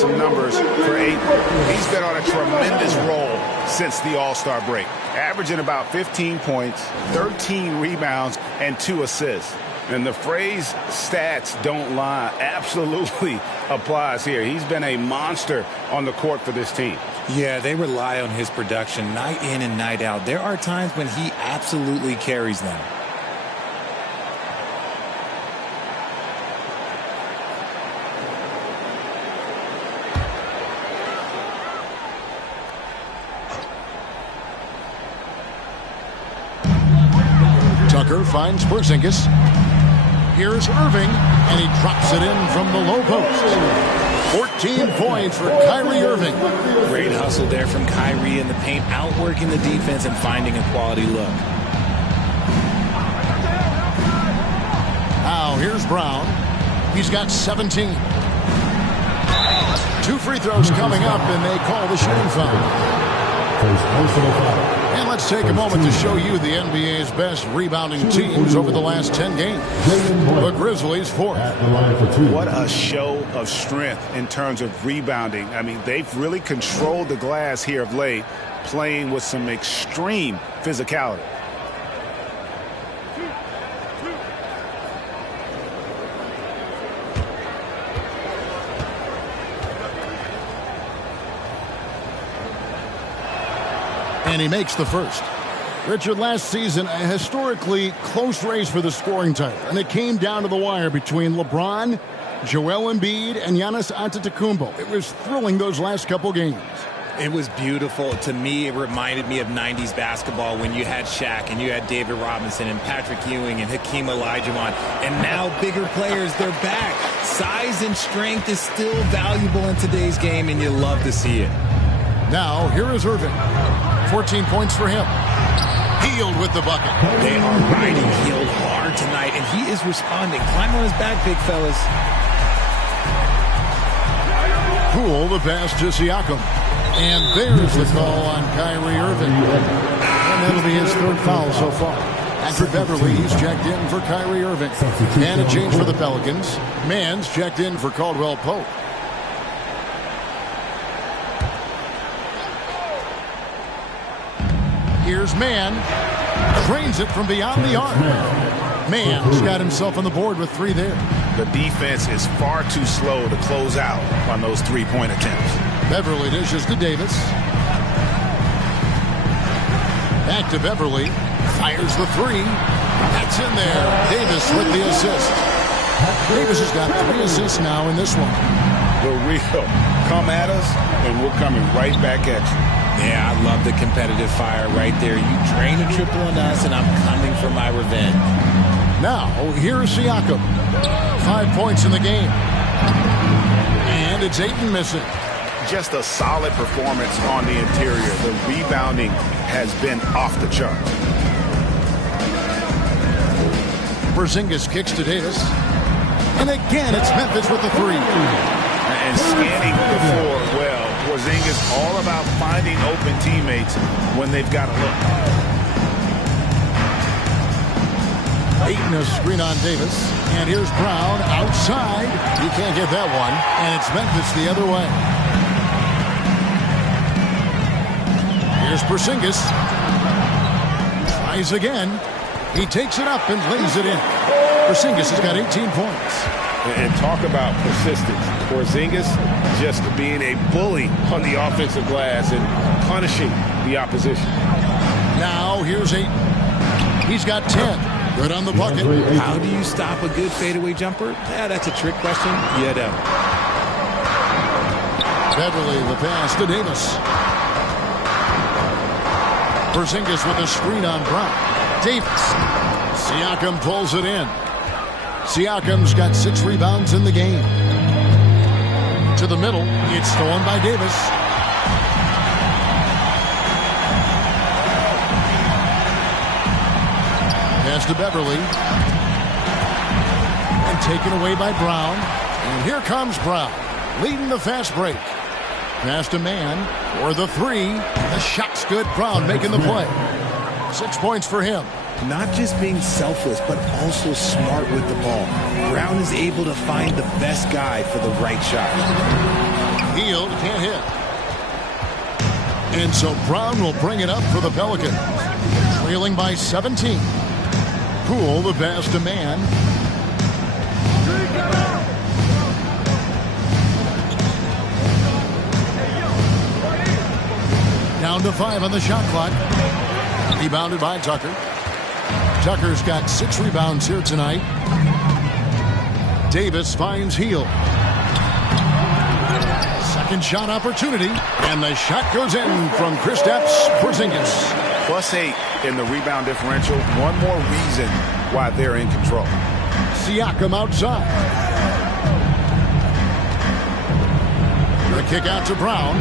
Some numbers for Ayton. He's been on a tremendous roll since the All-Star break, averaging about 15 points, 13 rebounds, and 2 assists. And the phrase stats don't lie absolutely applies here. He's been a monster on the court for this team. Yeah, they rely on his production night in and night out. There are times when he absolutely carries them. Tucker finds Porzingis. Here's Irving, and he drops it in from the low post. 14 points for Kyrie Irving. Great hustle there from Kyrie in the paint, outworking the defense and finding a quality look. Now here's Brown. He's got 17. 2 free throws coming up, and they call the shooting foul. And let's take a moment to show you the NBA's best rebounding teams over the last 10 games. The Grizzlies 4th. What a show of strength in terms of rebounding. I mean, they've really controlled the glass here of late, playing with some extreme physicality. And he makes the first. Richard, last season, a historically close race for the scoring title, and it came down to the wire between LeBron, Joel Embiid, and Giannis Antetokounmpo. It was thrilling those last couple games. It was beautiful. To me, it reminded me of 90s basketball when you had Shaq and you had David Robinson and Patrick Ewing and Hakeem Olajuwon. And now bigger players, they're back. Size and strength is still valuable in today's game, and you love to see it. Now, here is Irving. 14 points for him. Hield with the bucket. They are riding Hield hard tonight, and he is responding. Climb on his back, big fellas. Poole the pass to Siakam. And there's the call on Kyrie Irving. And that'll be his third foul so far. Andrew Beverly, he's checked in for Kyrie Irving. And a change for the Pelicans. Mann's checked in for Caldwell Pope. Here's Mann. Drains it from beyond the arc. Mann's got himself on the board with 3 there. The defense is far too slow to close out on those three-point attempts. Beverly dishes to Davis. Back to Beverly. Fires the 3. That's in there. Davis with the assist. Davis has got 3 assists now in this one. The real come at us, and we're coming right back at you. Yeah, I love the competitive fire right there. You drain a triple on us, and I'm coming for my revenge. Now, here's Siakam. 5 points in the game. And it's Ayton missing. Just a solid performance on the interior. The rebounding has been off the chart. Porzingis kicks to Davis. And again, it's Memphis with the 3. And scanning the floor well. Porzingis all about finding open teammates when they've got a look. Ayton a screen on Davis. And here's Brown outside. You can't get that one. And it's Memphis the other way. Here's Porzingis. Tries again. He takes it up and lays it in. Porzingis has got 18 points. And talk about persistence. Porzingis just being a bully on the offensive glass and punishing the opposition. Now here's Ayton. He's got 10. Good on the bucket. How do you stop a good fadeaway jumper? Yeah, that's a trick question. You don't. Beverly the pass to Davis. Porzingis with a screen on Brown. Davis. Siakam pulls it in. Siakam's got 6 rebounds in the game. To the middle. It's stolen by Davis. Pass to Beverly. And taken away by Brown. And here comes Brown, leading the fast break. Pass to Mann for the 3. The shot's good. Brown making the play. 6 points for him. Not just being selfless, but also smart with the ball. Brown is able to find the best guy for the right shot. Hield can't hit. And so Brown will bring it up for the Pelicans. Trailing by 17. Poole the pass to Mann. Down to 5 on the shot clock. Rebounded by Tucker. Tucker's got 6 rebounds here tonight. Davis finds Hield. Second shot opportunity. And the shot goes in from Kristaps Porzingis. +8 in the rebound differential. One more reason why they're in control. Siakam outside. The kick out to Brown.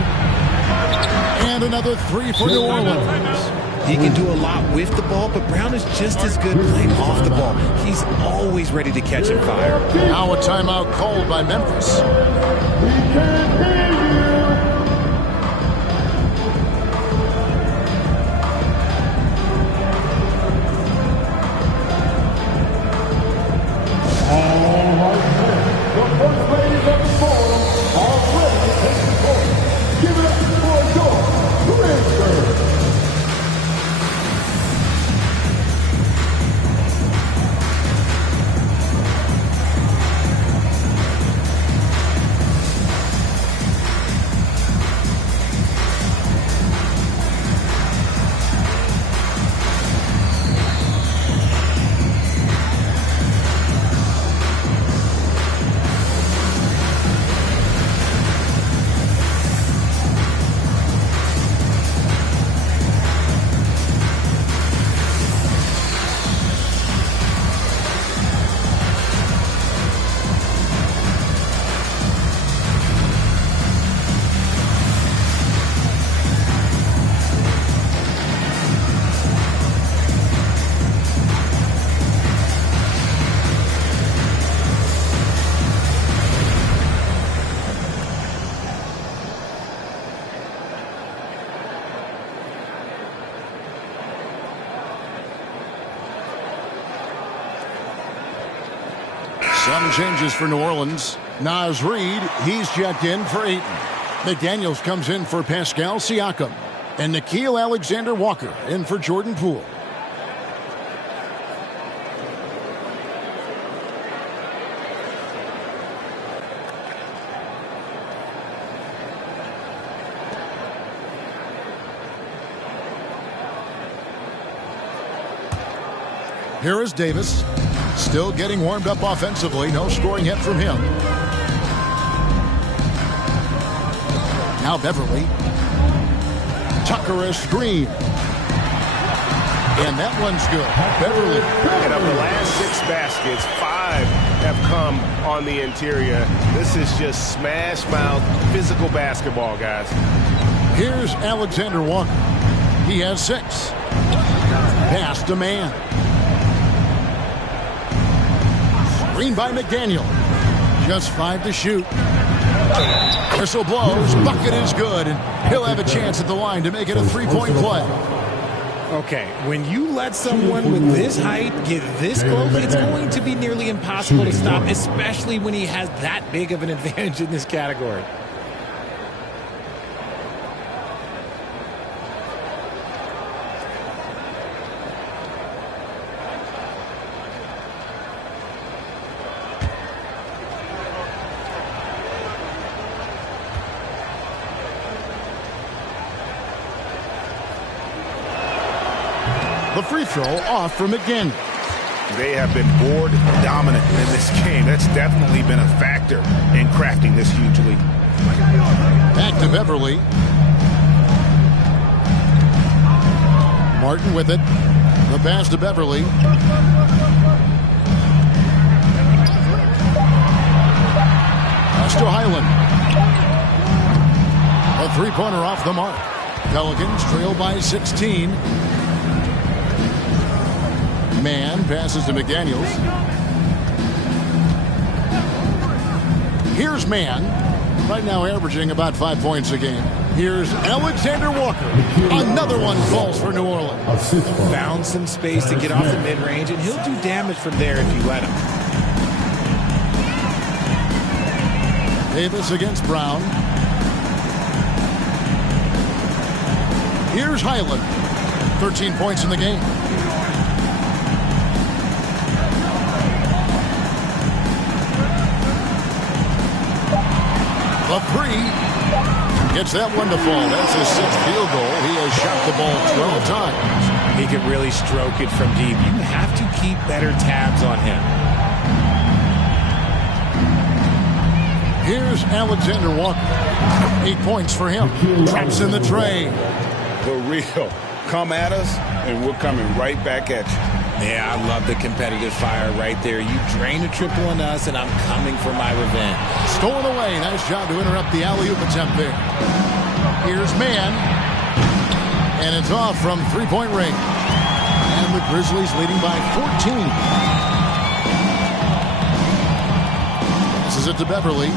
And another 3 for New Orleans. He can do a lot with the ball, but Brown is just as good playing off the ball. He's always ready to catch and fire. Now a timeout called by Memphis. Some changes for New Orleans. Naz Reid, he's checked in for Ayton. McDaniels comes in for Pascal Siakam. And Nickeil Alexander-Walker in for Jordan Poole. Here is Davis. Still getting warmed up offensively. No scoring yet from him. Now Beverly. Tucker a screen. And that one's good. Beverly. And of the last 6 baskets, 5 have come on the interior. This is just smash mouth physical basketball, guys. Here's Alexander Walker. He has 6. Pass to man. Screen by McDaniel. Just 5 to shoot. Whistle blows. Bucket is good. And he'll have a chance at the line to make it a 3-point play. Okay, when you let someone with this height get this close, it's going to be nearly impossible to stop, especially when he has that big of an advantage in this category. The free throw off for McDaniel. They have been board dominant in this game. That's definitely been a factor in crafting this huge lead. Back to Beverly. Martin with it. The pass to Beverly. Pass to Highland. A three-pointer off the mark. Pelicans trail by 16. Man passes to McDaniels. Here's Man. Right now averaging about 5 points a game. Here's Alexander Walker. Another one falls for New Orleans. Found some space to get off the mid-range, and he'll do damage from there if you let him. Davis against Brown. Here's Highland. 13 points in the game. The three. Gets that one to fall. That's his 6th field goal. He has shot the ball 12 times. He could really stroke it from deep. You have to keep better tabs on him. Here's Alexander Walker. 8 points for him. Traps in the tray. For real. Come at us, and we're coming right back at you. Yeah, I love the competitive fire right there. You drain a triple on us, and I'm coming for my revenge. Stolen away. Nice job to interrupt the alley-oop attempt there. Here's Man. And it's off from three-point range. And the Grizzlies leading by 14. This is it to Beverly.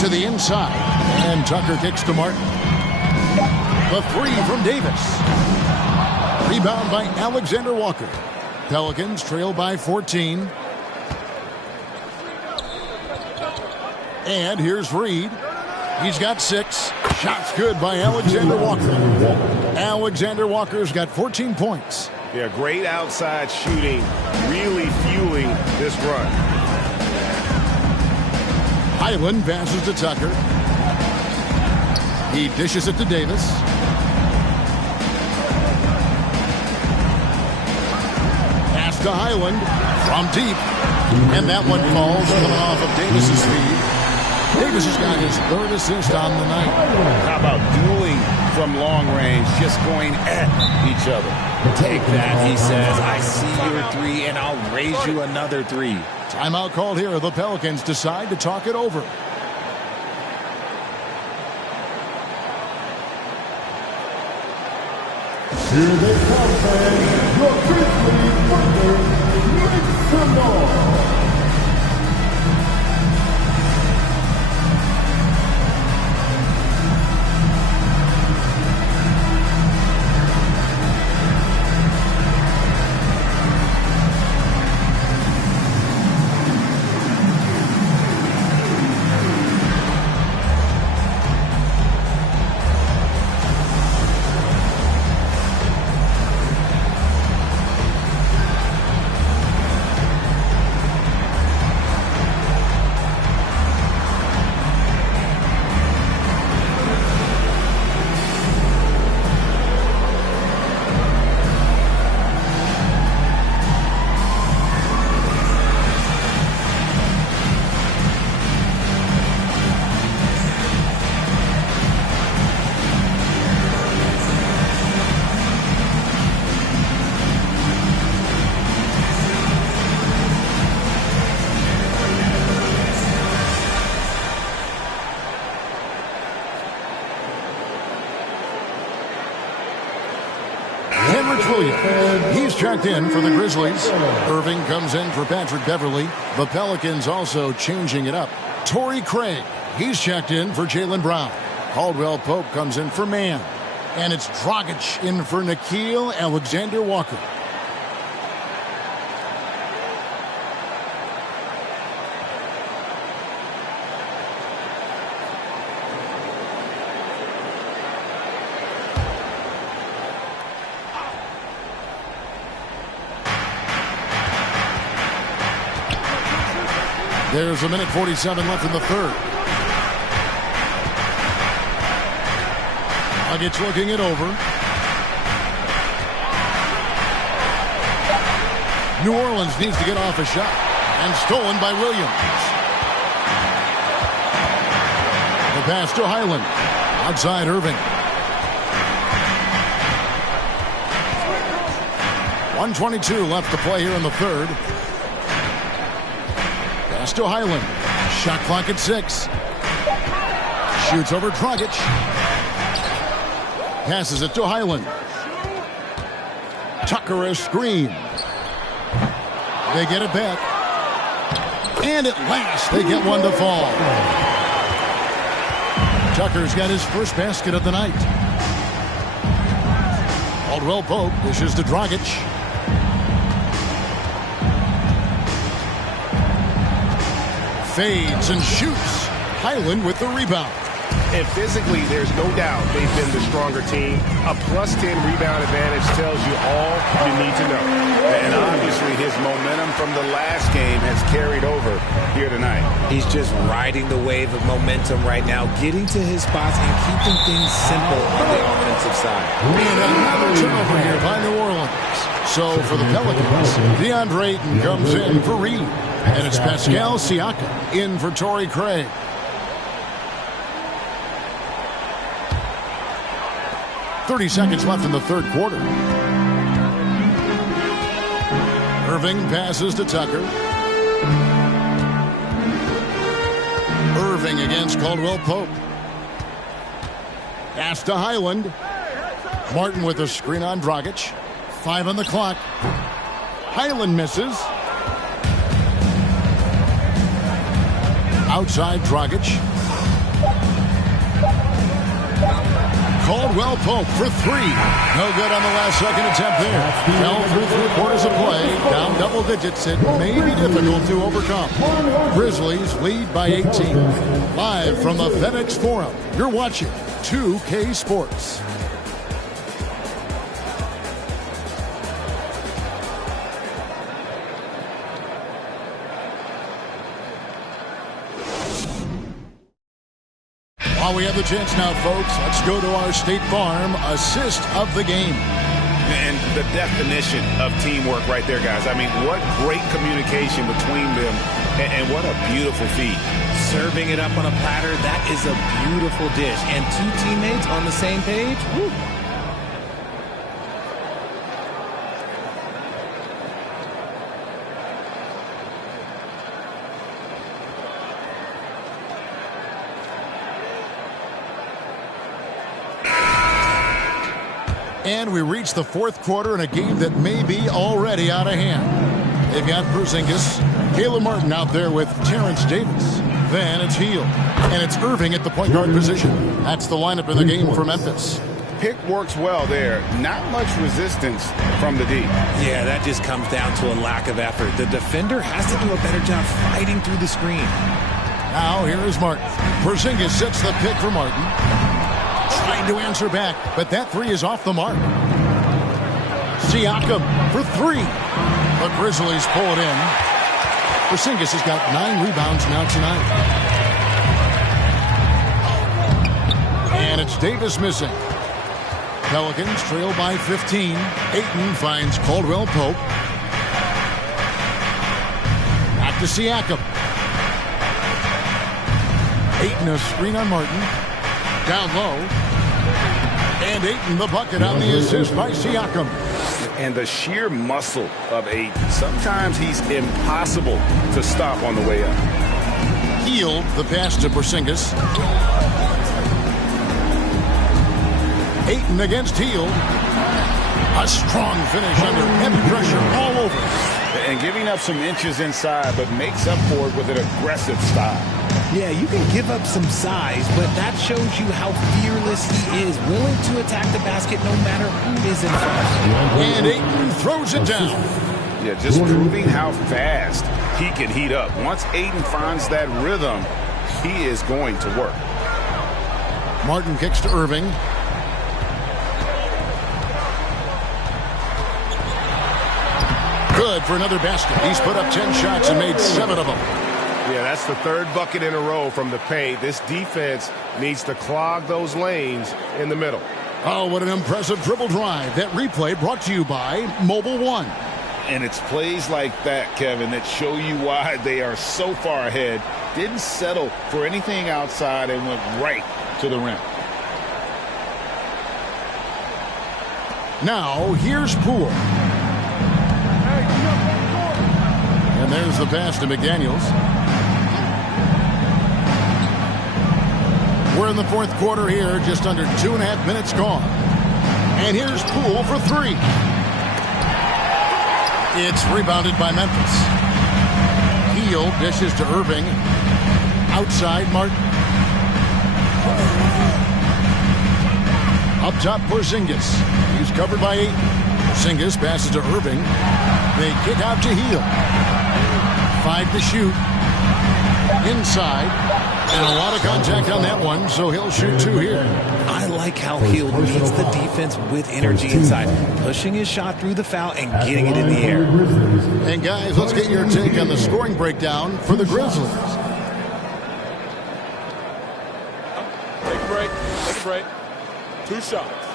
To the inside. And Tucker kicks to Martin. The three from Davis. Rebound by Alexander Walker. Pelicans trail by 14. And here's Reid. He's got 6. Shots good by Alexander Walker. Alexander Walker's got 14 points. Yeah, great outside shooting, really fueling this run. Highland passes to Tucker. He dishes it to Davis. Pass to Highland from deep. And that one falls coming off of Davis's feed. Davis has got his 3rd assist on the night. How about dueling from long range, just going at each other? Take that, he says. I see your 3, and I'll raise you another 3. Timeout called here. The Pelicans decide to talk it over. Here they come, fans. Your Grizzlies Thunder, make some noise. He's checked in for the Grizzlies. Irving comes in for Patrick Beverly. The Pelicans also changing it up. Torrey Craig, he's checked in for Jaylen Brown. Caldwell Pope comes in for Mann. And it's Dragic in for Nickeil Alexander-Walker. There's a minute 47 left in the third. Dragic looking it over. New Orleans needs to get off a shot. And stolen by Williams. The pass to Highland. Outside Irving. 1:22 left to play here in the third. Pass to Highland. Shot clock at 6. Shoots over Dragic. Passes it to Highland. Tucker a screen. They get it back. And at last they get one to fall. Tucker's got his first basket of the night. Caldwell Pope dishes to Dragic. Fades and shoots. Highland with the rebound. And physically, there's no doubt they've been the stronger team. A +10 rebound advantage tells you all you need to know. And obviously, his momentum from the last game has carried over here tonight. He's just riding the wave of momentum right now, getting to his spots and keeping things simple on the offensive side. And another turnover here by New Orleans. So for the Pelicans, DeAndre Ayton comes in for Reed. And it's Pascal Siakam in for Torrey Craig. .30 seconds left in the third quarter. Irving passes to Tucker. Irving against Caldwell Pope. Pass to Highland. Martin with a screen on Dragic. 5 on the clock. Highland misses. Outside Dragic. Caldwell Pope for 3. No good on the last second attempt there. Fell through 3/4 of play. Down double digits. It may be difficult to overcome. Grizzlies lead by 18. Live from the FedEx Forum, you're watching 2K Sports. While we have the chance now, folks, let's go to our State Farm assist of the game. And the definition of teamwork right there, guys. I mean, what great communication between them, and what a beautiful feed. Serving it up on a platter, that is a beautiful dish. And 2 teammates on the same page, woo. And we reach the fourth quarter in a game that may be already out of hand. They've got Porzingis, Caleb Martin out there with Terrence Davis. Then it's Hield. And it's Irving at the point guard position. That's the lineup in the game for Memphis. Pick works well there. Not much resistance from the D. Yeah, that just comes down to a lack of effort. The defender has to do a better job fighting through the screen. Now here is Martin. Porzingis sets the pick for Martin. Trying to answer back, but that 3 is off the mark. Siakam for 3. The Grizzlies pull it in. Porzingis has got 9 rebounds now tonight. And it's Davis missing. Pelicans trail by 15. Ayton finds Caldwell Pope. Back to Siakam. Ayton a screen on Martin. Down low. And Ayton the bucket on the assist by Siakam. And the sheer muscle of Ayton. Sometimes he's impossible to stop on the way up. Hield the pass to Porzingis. Ayton against Hield. A strong finish under heavy pressure all over. And giving up some inches inside, but makes up for it with an aggressive style. Yeah, you can give up some size, but that shows you how fearless he is, willing to attack the basket no matter who is in front. And Ayton throws it down. Yeah, just proving how fast he can heat up. Once Ayton finds that rhythm, he is going to work. Martin kicks to Irving. Good for another basket. He's put up 10 shots and made 7 of them. Yeah, that's the third bucket in a row from the paint. This defense needs to clog those lanes in the middle. Oh, what an impressive dribble drive. That replay brought to you by Mobile One. And it's plays like that, Kevin, that show you why they are so far ahead. Didn't settle for anything outside and went right to the rim. Now, here's Poole. And there's the pass to McDaniels. We're in the fourth quarter here, just under 2.5 minutes gone. And here's Poole for 3. It's rebounded by Memphis. Heel dishes to Irving. Outside, Martin. Up top, Porzingis. He's covered by 8. Porzingis passes to Irving. They kick out to Heel. 5 to shoot. Inside. And a lot of contact on that one, so he'll shoot 2 here. I like how Heel meets the defense with energy inside, pushing his shot through the foul and getting it in the air. And guys, let's get your take on the scoring breakdown for the Grizzlies. Take a break. Take a break. 2 shots.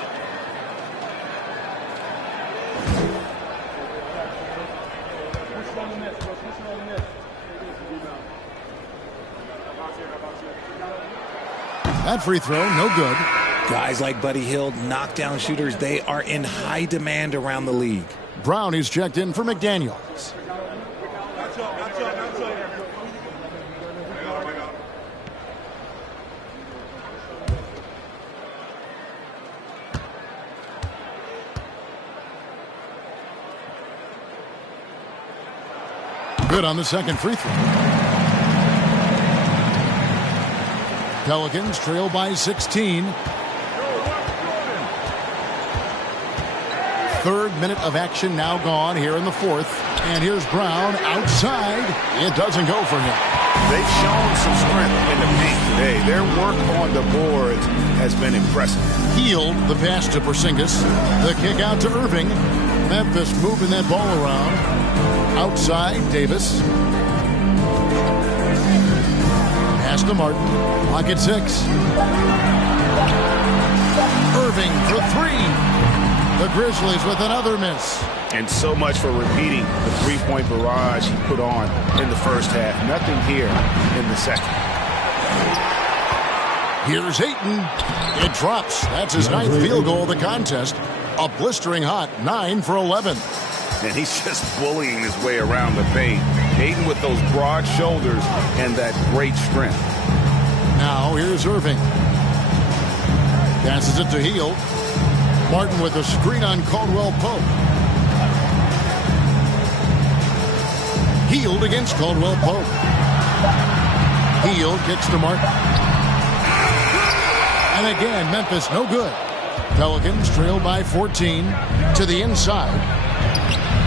That free throw, no good. Guys like Buddy Hield, knockdown shooters, they are in high demand around the league. Brown is checked in for McDaniels. Good on the second free throw. Pelicans trail by 16. Third minute of action now gone here in the fourth. And here's Brown outside. It doesn't go for him. They've shown some strength in the paint today. Their work on the boards has been impressive. Hield the pass to Porzingis. The kick out to Irving. Memphis moving that ball around. Outside, Davis. Pass to Martin. Clock at 6. Irving for 3. The Grizzlies with another miss. And so much for repeating the three-point barrage he put on in the first half. Nothing here in the second. Here's Ayton. It drops. That's his 9th field goal of the contest. A blistering hot 9 for 11. And he's just bullying his way around the paint. Ayton with those broad shoulders and that great strength. Now here's Irving. Passes it to Hield. Martin with a screen on Caldwell Pope. Hield against Caldwell Pope. Hield kicks to Martin. And again, Memphis no good. Pelicans trail by 14 to the inside.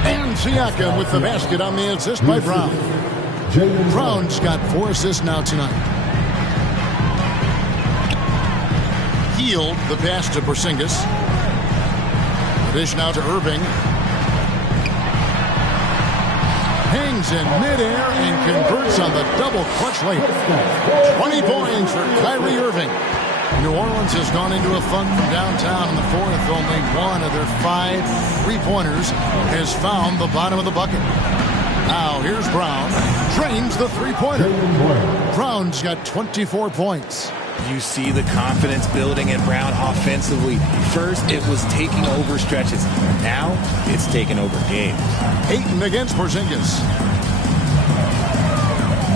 And Siakam with the basket on the assist by Brown. Brown's got 4 assists now tonight. Hield the pass to Porzingis. Dish now to Irving. Hangs in midair and converts on the double clutch layup. 20 points for Kyrie Irving. New Orleans has gone into a funk from downtown in the fourth. Only one of their 5 three-pointers has found the bottom of the bucket. Now here's Brown. Drains the three-pointer. Brown's got 24 points. You see the confidence building in Brown offensively. First, it was taking over stretches. Now, it's taking over games. Ayton against Porzingis.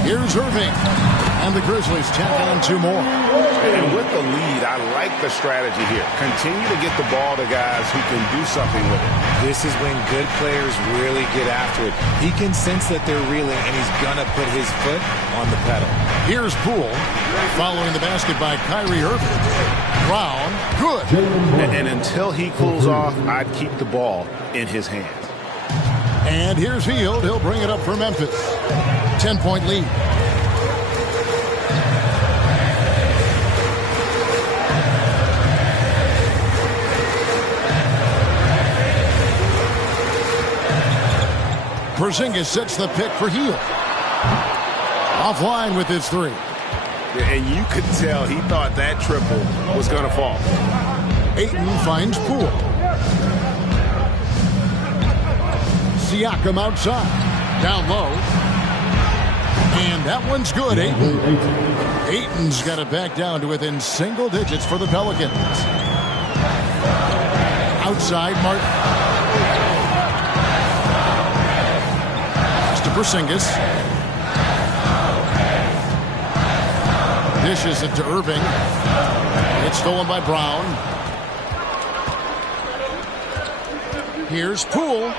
Here's Irving. And the Grizzlies tack on 2 more. And with the lead, I like the strategy here. Continue to get the ball to guys who can do something with it. This is when good players really get after it. He can sense that they're reeling, and he's going to put his foot on the pedal. Here's Poole. Following the basket by Kyrie Irving. Brown, good. And until he cools off, I'd keep the ball in his hands. And here's Hield. He'll bring it up for Memphis. 10-point lead. Porzingis sets the pick for Hield. Offline with his 3. And you could tell he thought that triple was going to fall. Ayton finds Poole. Siakam outside. Down low. And that one's good, Ayton. Ayton's got it back down to within single digits for the Pelicans. Outside, Martin. Pass to Porzingis. Dishes it to Irving. It's stolen by Brown. Here's Poole.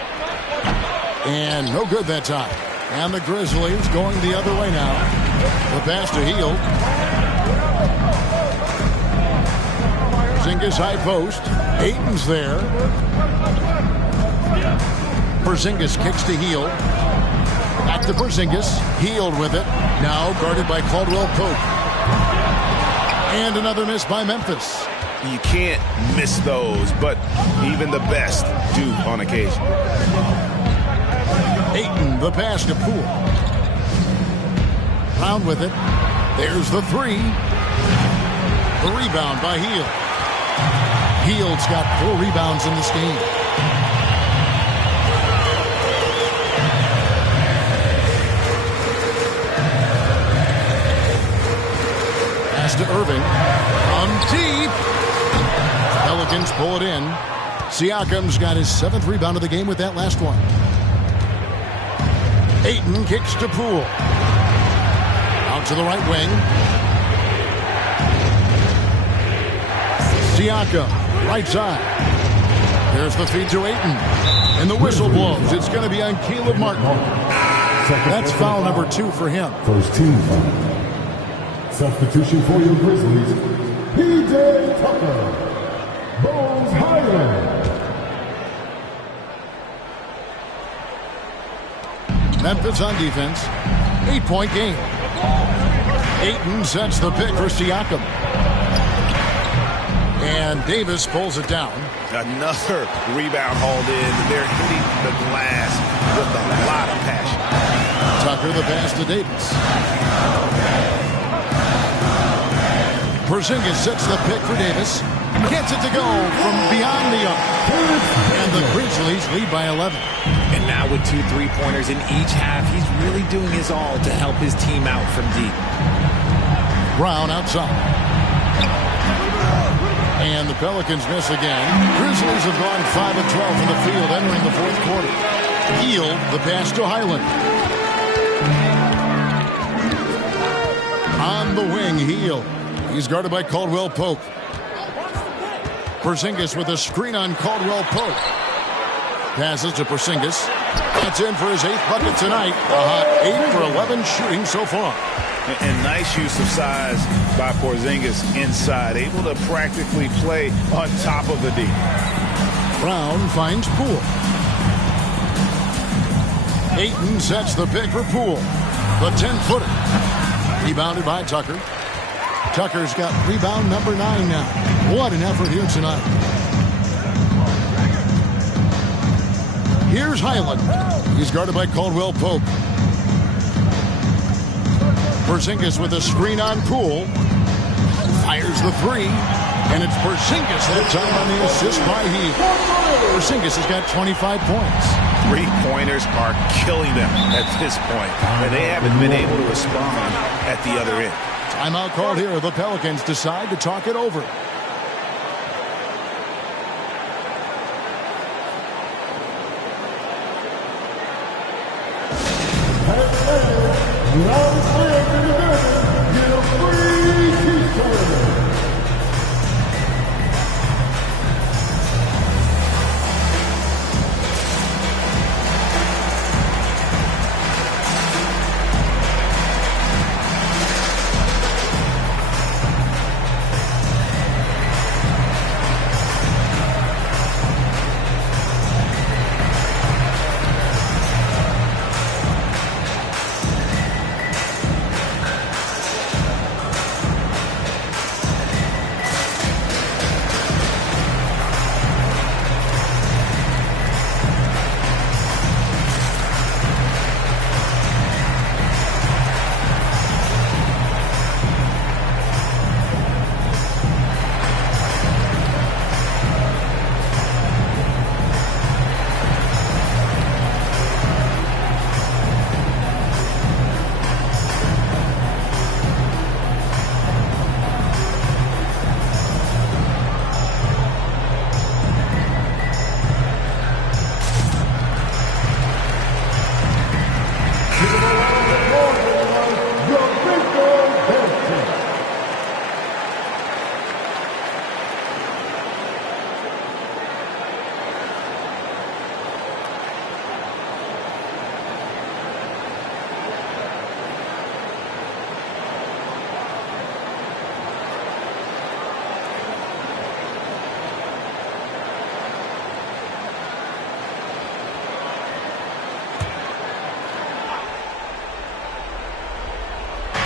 And no good that time. And the Grizzlies going the other way now. The pass to Hield. Porzingis high post. Ayton's there. Porzingis kicks to Hield. Back to Porzingis. Hield with it. Now guarded by Caldwell Pope. And another miss by Memphis. You can't miss those, but even the best do on occasion. Ayton, the pass to Poole. Brown with it. There's the 3. The rebound by Hield. Hield's got 4 rebounds in this game. Pass to Irving. From deep. Pelicans pull it in. Siakam's got his 7th rebound of the game with that last one. Ayton kicks to Poole. Out to the right wing. Siakam, right side. There's the feed to Ayton. And the whistle blows. It's going to be on Caleb Martin. That's foul number 2 for him. First team foul. Substitution for your Grizzlies, P.J. Tucker. Bones Highland. Memphis on defense. 8-point game. Ayton sets the pick for Siakam. And Davis pulls it down. Another rebound hauled in. They're hitting the glass with a lot of passion. Tucker the pass to Davis. Porzingis sets the pick for Davis. Gets it to go from beyond the arc. And the Grizzlies lead by 11. And now with 2 3-pointers in each half, he's really doing his all to help his team out from deep. Brown outside. And the Pelicans miss again. Grizzlies have gone 5 of 12 from the field entering the 4th quarter. Hield the pass to Highland. On the wing, Hield. He's guarded by Caldwell Pope. Porzingis with a screen on Caldwell Pope. Passes to Porzingis. That's in for his 8th bucket tonight. A hot 8 for 11 shooting so far. And nice use of size by Porzingis inside. Able to practically play on top of the D. Brown finds Poole. Ayton sets the pick for Poole. The 10-footer. Rebounded by Tucker. Tucker's got rebound number 9 now. What an effort here tonight. Here's Highland. He's guarded by Caldwell Pope. Porzingis with a screen on Poole. Fires the 3. And it's Porzingis that time on the assist by Hield. Porzingis has got 25 points. 3-pointers are killing them at this point. And they haven't been able to respond at the other end. Timeout called here. The Pelicans decide to talk it over. Round 3 of the division.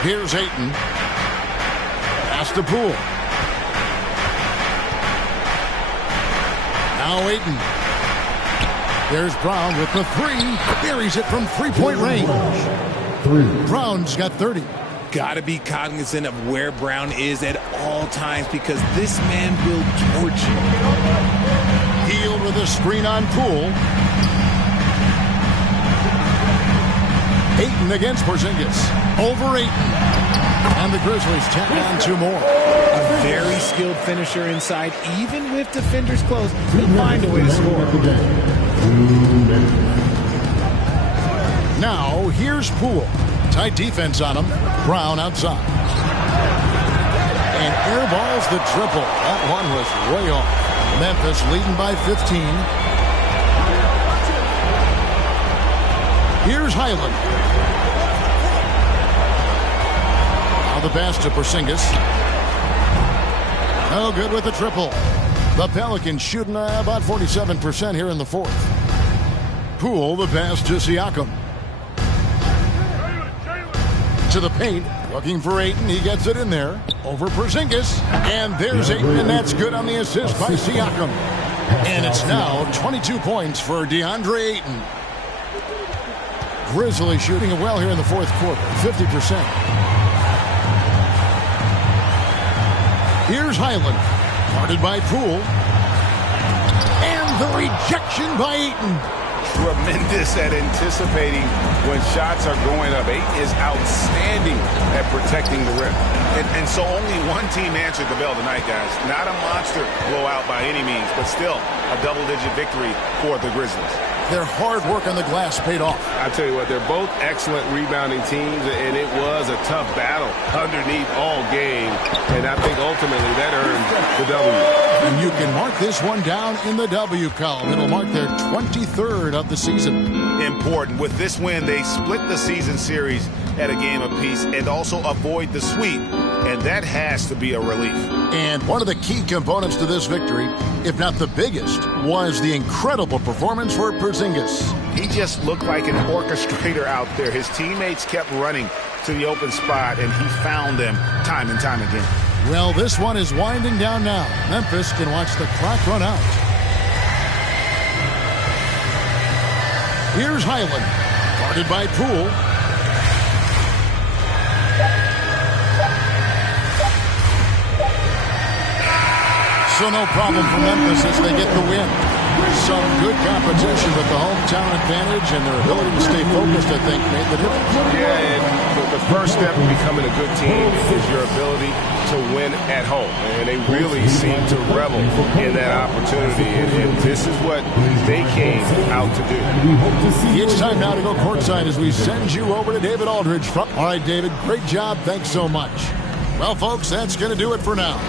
Here's Ayton. Pass to Poole. Now Ayton. There's Brown with the three. Buries it from three-point range. Brown's got 30. Got to be cognizant of where Brown is at all times because this man will torch you. Hield with a screen on Poole. Ayton against Porzingis. Over Ayton. And the Grizzlies tack on 2 more. A very skilled finisher inside. Even with defenders close, he'll find a way to score. Now, here's Poole. Tight defense on him. Brown outside. And airballs the triple. That one was way off. Memphis leading by 15. Here's Highland. Now the pass to Porzingis. No good with the triple. The Pelicans shooting about 47% here in the fourth. Poole, the pass to Siakam. To the paint, looking for Ayton. He gets it in there. Over Porzingis. And there's Ayton, and that's good on the assist by Siakam. And it's now 22 points for DeAndre Ayton. Grizzlies shooting it well here in the fourth quarter, 50%. Here's Highland, guarded by Poole. And the rejection by Ayton. Tremendous at anticipating when shots are going up. Ayton is outstanding at protecting the rim. And so only one team answered the bell tonight, guys. Not a monster blowout by any means, but still a double-digit victory for the Grizzlies. Their hard work on the glass paid off. I tell you what, they're both excellent rebounding teams, and it was a tough battle underneath all game. And I think ultimately that earned the W. And you can mark this one down in the W column. It'll mark their 23rd of the season. Important. With this win, they split the season series at a game apiece and also avoid the sweep. And that has to be a relief. And one of the key components to this victory, if not the biggest, was the incredible performance for Porzingis. He just looked like an orchestrator out there. His teammates kept running to the open spot, and he found them time and time again. Well, this one is winding down now. Memphis can watch the clock run out. Here's Highland, guarded by Poole. So no problem for Memphis as they get the win. Some good competition, but the hometown advantage and their ability to stay focused, I think, made the difference. Yeah, and the first step in becoming a good team is your ability to win at home. And they really seem to revel in that opportunity. And this is what they came out to do. It's time now to go courtside as we send you over to David Aldridge. All right, David, great job. Thanks so much. Well, folks, that's going to do it for now.